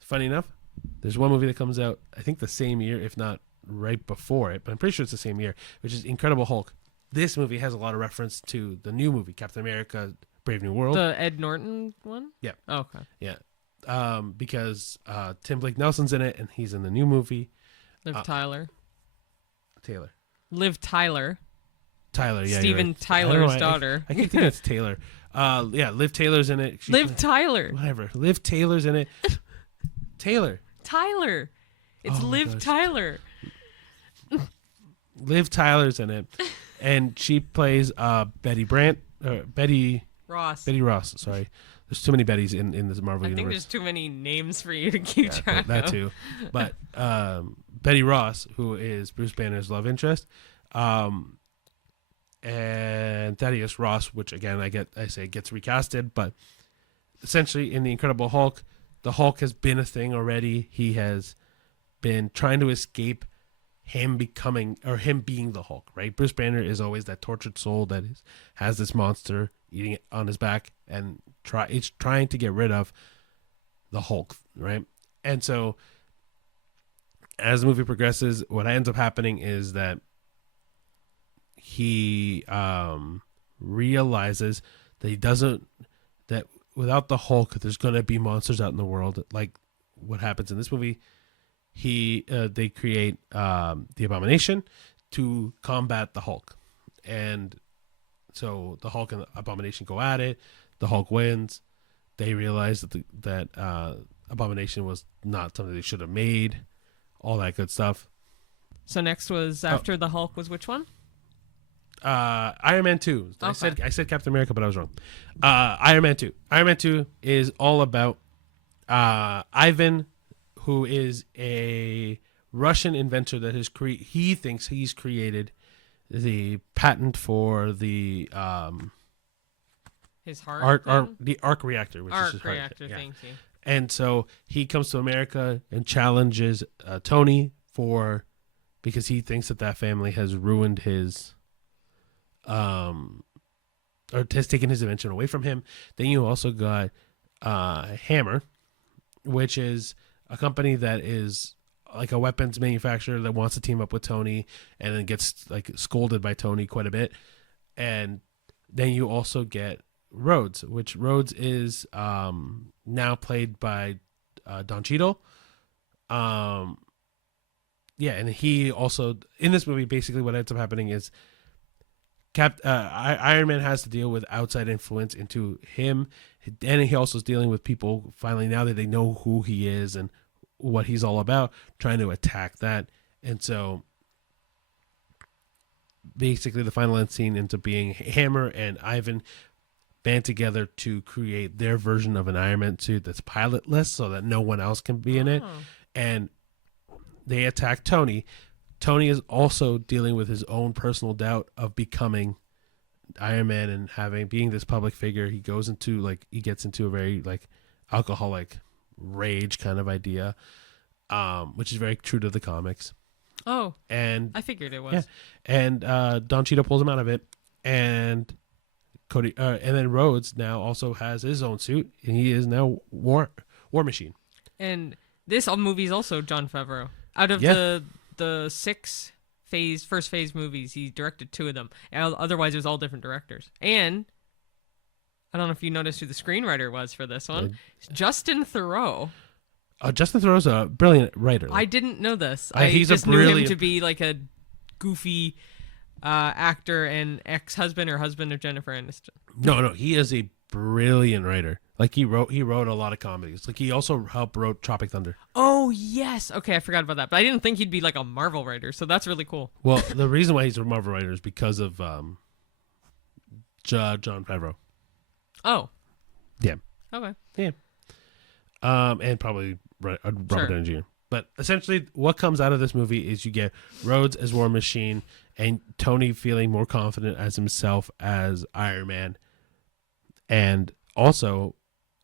Funny enough, there's one movie that comes out, I think the same year, if not right before it, but I'm pretty sure it's the same year, which is Incredible Hulk. This movie has a lot of reference to the new movie, Captain America, Brave New World. The Ed Norton one? Yeah. Oh, okay. Yeah. Because Tim Blake Nelson's in it, and he's in the new movie. Taylor. Liv Tyler, yeah. Steven Right. Tyler's daughter. I keep thinking it's Taylor. Yeah, Liv Taylor's in it. Liv Tyler. Whatever. Liv Taylor's in it. Tyler. It's Liv Tyler. Liv Tyler's in it, and she plays Betty Ross. Sorry, there's too many Bettys in this Marvel universe. I think there's too many names for you to keep track of. That too, but Betty Ross, who is Bruce Banner's love interest, and Thaddeus Ross, which again I say gets recasted, but essentially in the Incredible Hulk, the Hulk has been a thing already. He has been trying to escape him being the Hulk, right? Bruce Banner is always that tortured soul that has this monster eating it on his back, and it's trying to get rid of the Hulk, right? And so as the movie progresses, what ends up happening is that he realizes that that without the Hulk, there's going to be monsters out in the world, like what happens in this movie. They create the Abomination to combat the Hulk, and so the Hulk and the Abomination go at it. The Hulk wins. They realize that Abomination was not something they should have made. All that good stuff. So next was after the Hulk was which one? Iron Man 2. Okay. I said Captain America, but I was wrong. Iron Man 2. Iron Man 2 is all about Ivan, who is a Russian inventor that he thinks he's created the patent for the his heart the arc reactor, which is his heart. Reactor. Yeah. Thank you. And so he comes to America and challenges Tony because he thinks that family has ruined his or has taken his invention away from him. Then you also got Hammer, which is a company that is like a weapons manufacturer that wants to team up with Tony, and then gets like scolded by Tony quite a bit. And then you also get Rhodes, which Rhodes is now played by Don Cheadle. Yeah, and he also in this movie, basically what ends up happening is Iron Man has to deal with outside influence into him, and he also is dealing with people finally now that they know who he is and what he's all about, trying to attack that. And so basically the final end scene ends up being Hammer and Ivan band together to create their version of an Iron Man suit that's pilotless so that no one else can be in it. And they attack Tony. Tony is also dealing with his own personal doubt of becoming Iron Man and being this public figure. He gets into a very like alcoholic rage kind of idea, which is very true to the comics. Oh, and I figured it was. Yeah, and Don Cheadle pulls him out of it, and and then Rhodes now also has his own suit, and he is now War Machine. And this movie is also Jon Favreau. Out of the first phase movies, he directed 2 of them. Otherwise, it was all different directors. And I don't know if you noticed who the screenwriter was for this one. Justin Theroux. Justin Theroux's a brilliant writer. I didn't know this. He's just knew him to be like a goofy actor and ex-husband or husband of Jennifer Aniston. No, he is a brilliant writer. Like he wrote a lot of comedies. Like he also helped wrote Tropic Thunder. Oh yes, okay, I forgot about that. But I didn't think he'd be like a Marvel writer, so that's really cool. Well, the reason why he's a Marvel writer is because of Jon Favreau. Oh, yeah, okay, yeah, and probably Robert Downey Jr. But essentially, what comes out of this movie is you get Rhodes as War Machine and Tony feeling more confident as himself as Iron Man, and also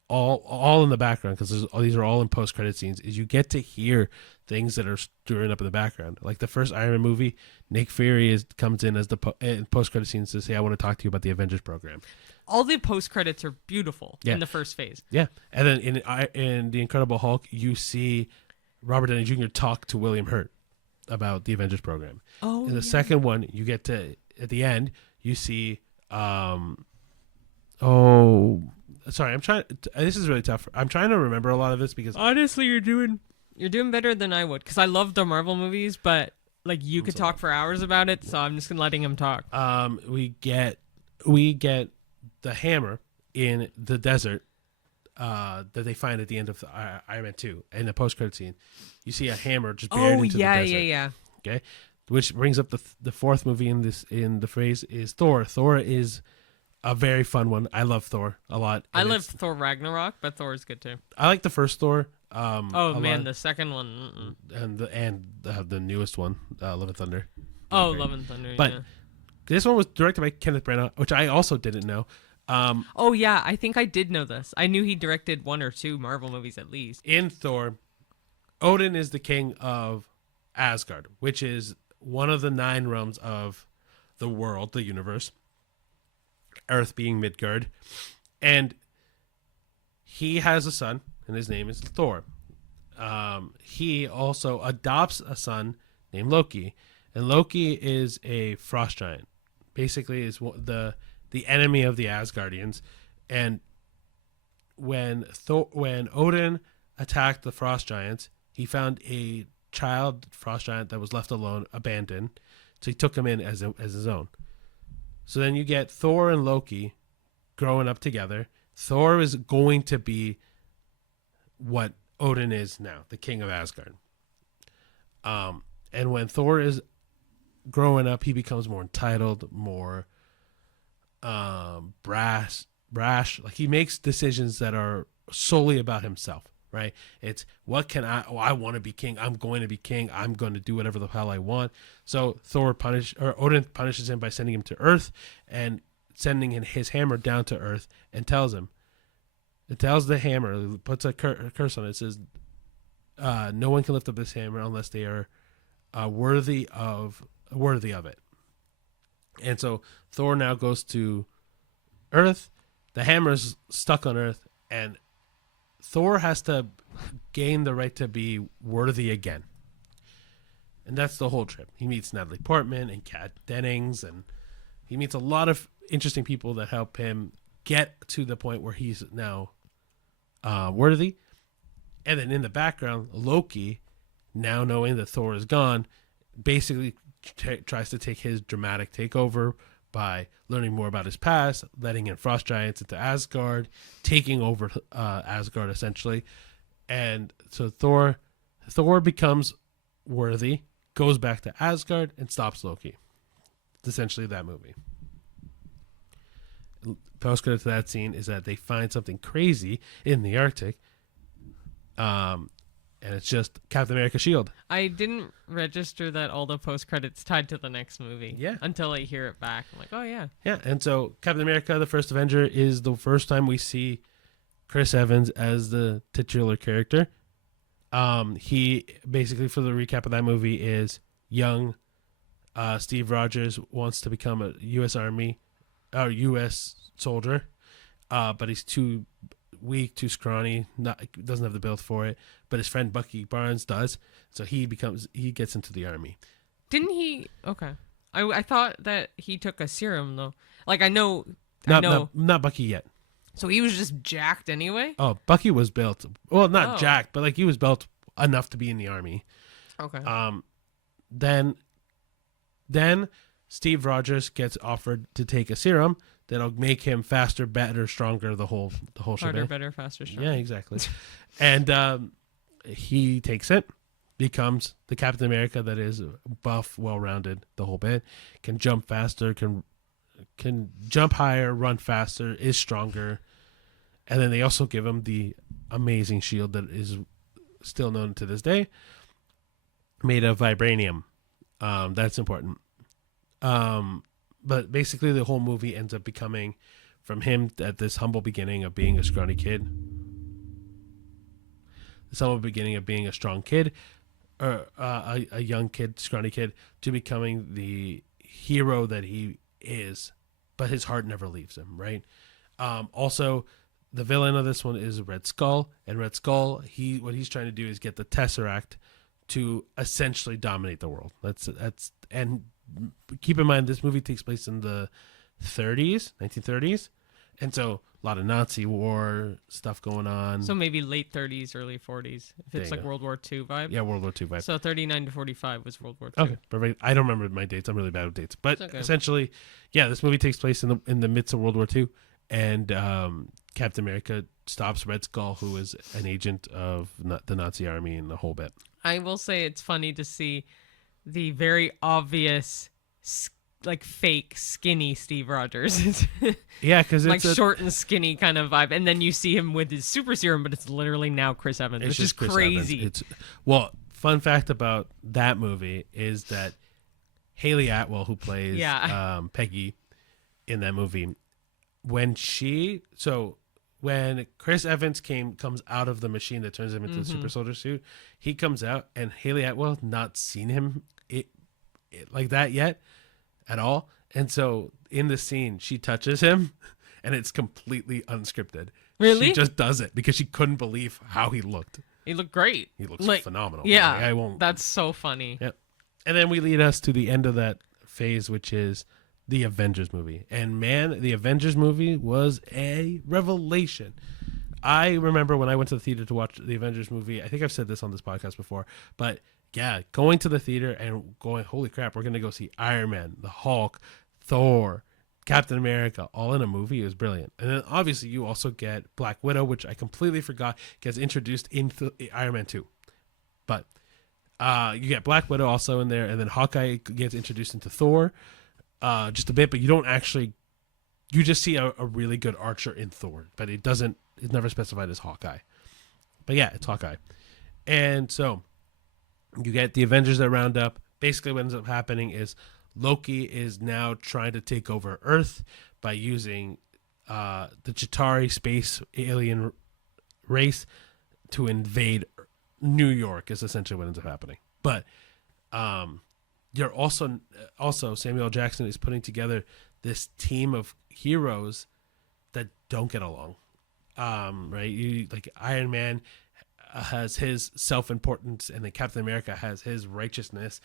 all in the background, because these are all in post-credit scenes, is you get to hear things that are stirring up in the background. Like the first Iron Man movie, Nick Fury comes in as the post-credit scenes to say, I want to talk to you about the Avengers program. All the post-credits are beautiful in the first phase. Yeah, and then in The Incredible Hulk, you see Robert Downey Jr. talk to William Hurt about the Avengers program. Oh, in the second one, you get to, at the end, you see sorry, this is really tough. I'm trying to remember a lot of this because honestly, you're doing better than I would, because I love the Marvel movies, but like you could talk for hours about it, so I'm just letting him talk. We get the hammer in the desert that they find at the end of Iron Man 2 in the post-credit scene. You see a hammer just buried into the desert. Yeah. Okay, which brings up the fourth movie in the phrase is Thor. Thor is a very fun one. I love Thor a lot. I love Thor Ragnarok, but Thor is good too. I like the first Thor. The second one, and the newest one, Love and Thunder. Love and Thunder. But this one was directed by Kenneth Branagh, which I also didn't know. I think I did know this. I knew he directed 1 or 2 Marvel movies at least. In Thor, Odin is the king of Asgard, which is one of the 9 realms of the world, the universe. Earth being Midgard, and he has a son, and his name is Thor. He also adopts a son named Loki, and Loki is a frost giant. Basically, is the enemy of the Asgardians. And when Odin attacked the frost giants, he found a child frost giant that was left alone, abandoned. So he took him in as his own. So then you get Thor and Loki growing up together. Thor is going to be what Odin is now, the king of Asgard. And when Thor is growing up, he becomes more entitled, more brash. Like he makes decisions that are solely about himself, right? It's I want to be king. I'm going to be king. I'm going to do whatever the hell I want. So Odin punishes him by sending him to Earth and sending his hammer down to Earth and tells the hammer, puts a curse on it. It says, no one can lift up this hammer unless they are worthy of it. And so Thor now goes to Earth. The hammer is stuck on Earth, and Thor has to gain the right to be worthy again. And that's the whole trip. He meets Natalie Portman and Kat Dennings, and he meets a lot of interesting people that help him get to the point where he's now worthy. And then in the background, Loki, now knowing that Thor is gone, basically tries to take his dramatic takeover by learning more about his past, letting in frost giants into Asgard, taking over Asgard essentially. And so Thor becomes worthy, goes back to Asgard, and stops Loki. It's essentially that movie. Post-credit to that scene is that they find something crazy in the Arctic, and it's just Captain America's shield. I didn't register that all the post credits tied to the next movie. Yeah. Until I hear it back, I'm like, oh yeah. Yeah, and so Captain America: The First Avenger is the first time we see Chris Evans as the titular character. He basically, for the recap of that movie, is young Steve Rogers wants to become a U.S. Army or U.S. soldier, but he's too weak, too scrawny, doesn't have the build for it. But his friend Bucky Barnes does, so he gets into the army. Didn't he? Okay, I thought that he took a serum though. Like I know. Not Bucky yet. So he was just jacked anyway? Oh, Bucky was built. Well, not Oh. jacked, but like he was built enough to be in the army. Okay. Then Steve Rogers gets offered to take a serum that'll make him faster, better, stronger, the whole Harder, shebang. better, faster, stronger. Yeah, exactly. And he takes it, becomes the Captain America that is buff, well-rounded, the whole bit, can jump faster, can jump higher, run faster, is stronger. And then they also give him the amazing shield that is still known to this day, made of vibranium. That's important. But basically the whole movie ends up becoming from him at this humble beginning of being a scrawny kid, this humble beginning of being a strong kid, or a young kid, scrawny kid, to becoming the hero that he is, but his heart never leaves him, right? Also, the villain of this one is Red Skull, and Red Skull, what he's trying to do is get the Tesseract to essentially dominate the world. And keep in mind, this movie takes place in the 1930s, and so a lot of Nazi war stuff going on. So maybe late 30s, early 40s, if it's like go. World War II vibe. Yeah, World War II vibe. So 39 to 45 was World War II. Okay, perfect. I don't remember my dates. I'm really bad with dates, but okay. essentially, yeah, this movie takes place in the midst of World War II, and Captain America stops Red Skull, who is an agent of the Nazi army, and the whole bit. I will say it's funny to see the very obvious, like fake skinny Steve Rogers. Yeah, because like short and skinny kind of vibe, and then you see him with his super serum, but it's literally now Chris Evans, which is crazy. Well, fun fact about that movie is that Haley Atwell, who plays Peggy in that movie, when Chris Evans comes out of the machine that turns him into the super soldier suit, he comes out, and Haley Atwell not seen him like that yet at all. And so in the scene, she touches him, and it's completely unscripted. Really? She just does it because she couldn't believe how he looked. He looked great. He looks phenomenal. Yeah, I won't. That's so funny. Yep. And then we lead us to the end of that phase, which is the Avengers movie. And man, the Avengers movie was a revelation. I remember when I went to the theater to watch the Avengers movie, I think I've said this on this podcast before, but yeah, going to the theater and going, holy crap, we're going to go see Iron Man, the Hulk, Thor, Captain America, all in a movie. It was brilliant. And then obviously you also get Black Widow, which I completely forgot gets introduced into Iron Man 2. But you get Black Widow also in there, and then Hawkeye gets introduced into Thor just a bit, but you don't actually, you just see a really good archer in Thor, but it's never specified as Hawkeye. But yeah, it's Hawkeye. And so you get the Avengers that round up. Basically what ends up happening is Loki is now trying to take over Earth by using the Chitauri space alien race to invade New York is essentially what ends up happening. But you're also Samuel L. Jackson is putting together this team of heroes that don't get along. Right? You like Iron Man has his self-importance, and then Captain America has his righteousness.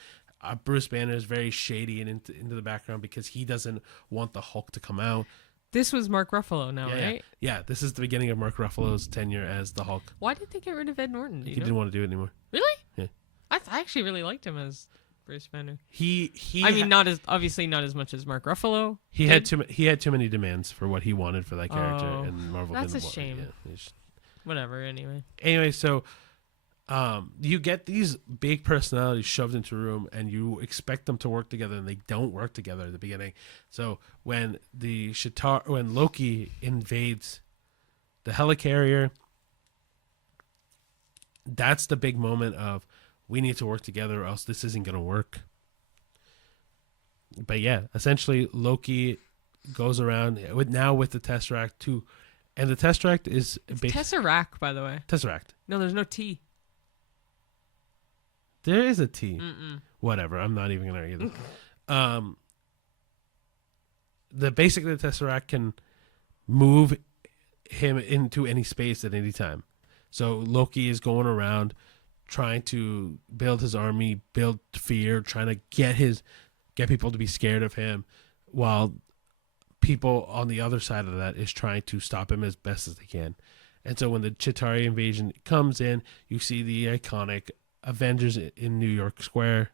Bruce Banner is very shady and into the background because he doesn't want the Hulk to come out. This was Mark Ruffalo now, Yeah, right? yeah. This is the beginning of Mark Ruffalo's tenure as the Hulk. Why did they get rid of Ed Norton? Do you He know? didn't want to do it anymore. Really? Yeah. I actually really liked him as Bruce Banner. He I mean, not as obviously not as much as Mark Ruffalo. he had too many demands for what he wanted for that character, Oh, and Marvel that's didn't a want shame. it. Yeah, it's- Whatever. Anyway, so you get these big personalities shoved into a room, and you expect them to work together, and they don't work together at the beginning. So when when Loki invades the helicarrier, that's the big moment of we need to work together, or else this isn't going to work. But yeah, essentially Loki goes around with the Tesseract too, and the Tesseract is Tesseract, by the way. Tesseract. No, there's no T. There is a T. Mm-mm. Whatever. I'm not even gonna argue this. Basically the Tesseract can move him into any space at any time. So Loki is going around trying to build his army, build fear, trying to get people to be scared of him, while people on the other side of that is trying to stop him as best as they can. And so when the Chitauri invasion comes in, you see the iconic Avengers in New York Square.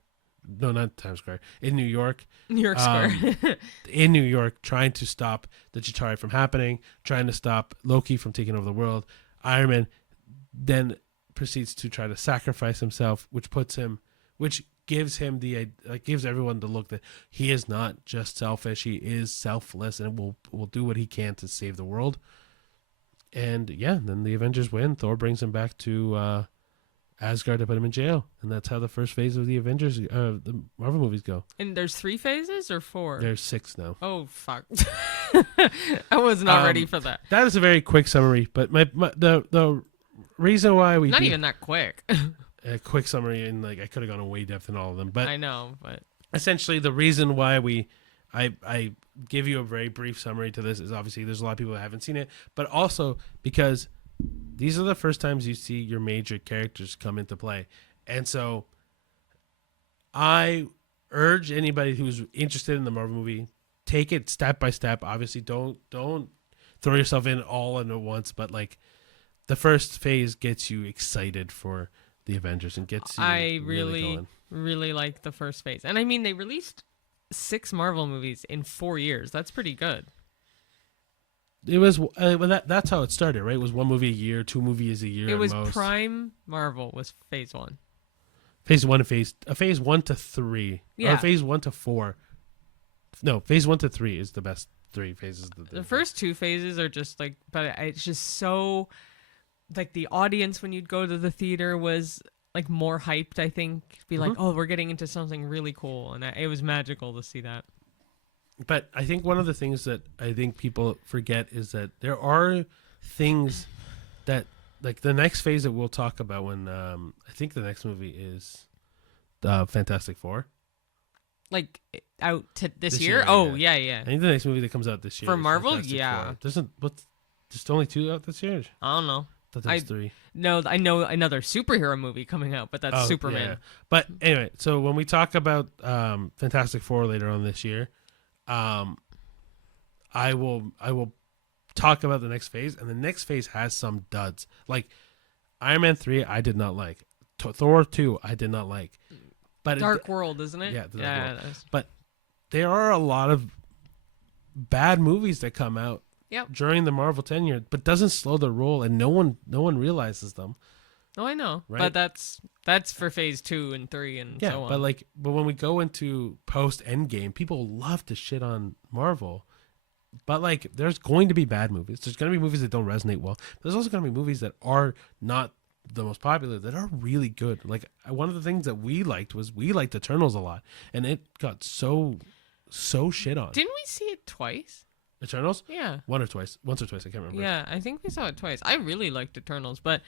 No, not Times Square. In New York. New York Square. In New York, trying to stop the Chitauri from happening, trying to stop Loki from taking over the world. Iron Man then proceeds to try to sacrifice himself, which gives him gives everyone the look that he is not just selfish, he is selfless, and will do what he can to save the world. And yeah, then the Avengers win. Thor brings him back to Asgard to put him in jail, and that's how the first phase of the Avengers, the Marvel movies go. And there's 3 phases or 4? There's 6 now. Oh fuck! I was not ready for that. That is a very quick summary, but the reason why we Not even that quick. A quick summary, and like I could have gone in way depth in all of them, but I know, but essentially the reason why I give you a very brief summary to this is obviously there's a lot of people that haven't seen it, but also because these are the first times you see your major characters come into play. And so I urge anybody who's interested in the Marvel movie, take it step by step. Obviously don't throw yourself in all in at once, but like the first phase gets you excited for the Avengers and gets you I going. really like the first phase. And I mean, they released 6 Marvel movies in 4 years. That's pretty good. It was that's how it started, right? It was 1 movie a year, 2 movies a year. It was most. Prime Marvel was phase 1. Phase 1 and phase 1 to 3. Yeah. Or phase 1 to 4. No, phase 1 to 3 is the best 3 phases. The first 2 phases are just like, but it's just so, like the audience when you'd go to the theater was like more hyped, I think. Be like, oh, we're getting into something really cool. And it was magical to see that. But I think one of the things that I think people forget is that there are things that, like the next phase that we'll talk about when, I think the next movie is Fantastic Four. Like out to this year? year? Oh, yeah. I think the next movie that comes out this year For is Marvel? Fantastic Yeah. Four. There's only 2 out this year? I don't know. I thought there was 3. No, I know another superhero movie coming out, but that's Superman. Yeah. But anyway, so when we talk about Fantastic Four later on this year, I will talk about the next phase, and the next phase has some duds. Like Iron Man 3, I did not like. Thor 2, I did not like. But Dark World, isn't it? Yeah, the Dark World. It is. But there are a lot of bad movies that come out during the Marvel tenure, but doesn't slow the roll, and no one realizes them. Oh, I know, right? But that's for phase 2 and 3 and so on. But when we go into post Endgame, people love to shit on Marvel, but like there's going to be bad movies. There's going to be movies that don't resonate well. But there's also going to be movies that are not the most popular that are really good. Like one of the things that we liked Eternals a lot, and it got so shit on. Didn't we see it twice? Eternals? Yeah. Once or twice, I can't remember. Yeah, I think we saw it twice. I really liked Eternals, but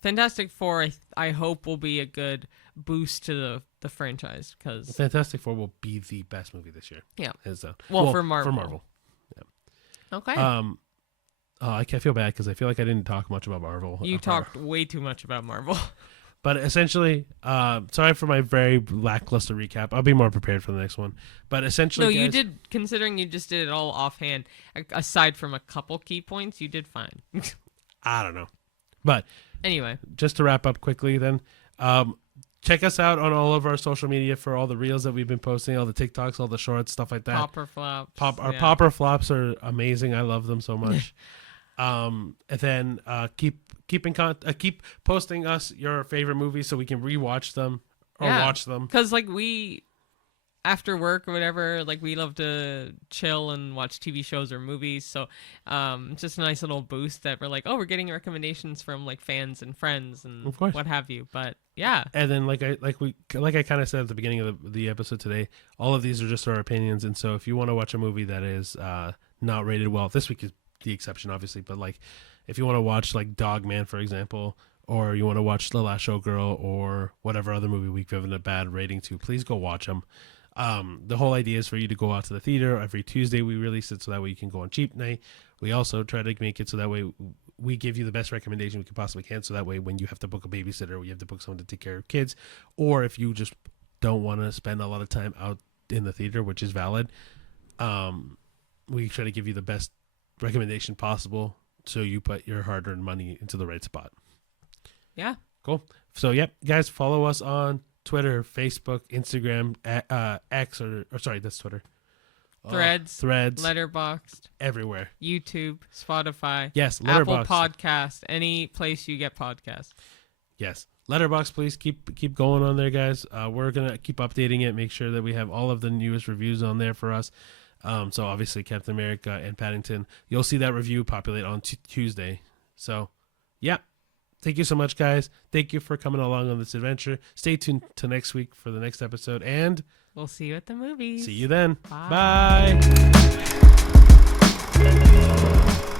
Fantastic Four, I hope will be a good boost to the franchise because Fantastic Four will be the best movie this year. Yeah. For Marvel. For Marvel. For Marvel. Yeah. Okay. I can't feel bad because I feel like I didn't talk much about Marvel. You talked way too much about Marvel. But essentially, sorry for my very lackluster recap. I'll be more prepared for the next one. But essentially, No, guys, you did, considering you just did it all offhand, aside from a couple key points, you did fine. I don't know. But Anyway, just to wrap up quickly then, check us out on all of our social media for all the reels that we've been posting, all the TikToks, all the shorts, stuff like that. popper flops. Our yeah. popper flops are amazing. I love them so much. And then keep posting us your favorite movies so we can rewatch them or watch them. Because, like, we, after work or whatever, like, we love to chill and watch TV shows or movies. So it's just a nice little boost that we're like, oh, we're getting recommendations from, like, fans and friends and Of course. what have you. But, yeah. And then like I kind of said at the beginning of the episode today, all of these are just our opinions. And so if you want to watch a movie that is not rated well, this week is the exception, obviously. But like, if you want to watch like Dogman, for example, or you want to watch The Last Showgirl or whatever other movie we've given a bad rating to, please go watch them. The whole idea is for you to go out to the theater. Every Tuesday we release it so that way you can go on cheap night. We also try to make it so that way we give you the best recommendation we can possibly can, so that way when you have to book a babysitter or you have to book someone to take care of kids, or if you just don't want to spend a lot of time out in the theater, which is valid, we try to give you the best recommendation possible so you put your hard-earned money into the right spot. Yeah. Cool. So, yep, guys, follow us on Twitter, Facebook, Instagram, X, or sorry, that's Twitter. Threads, Letterboxd, everywhere. YouTube, Spotify, Yes, Apple Letterboxd. Podcast, any place you get podcasts. Yes, Letterboxd, please keep going on there, guys. We're gonna keep updating it, make sure that we have all of the newest reviews on there for us. So obviously Captain America and Paddington, you'll see that review populate on Tuesday. So, yeah. Thank you so much, guys. Thank you for coming along on this adventure. Stay tuned to next week for the next episode, and we'll see you at the movies. See you then. Bye. Bye.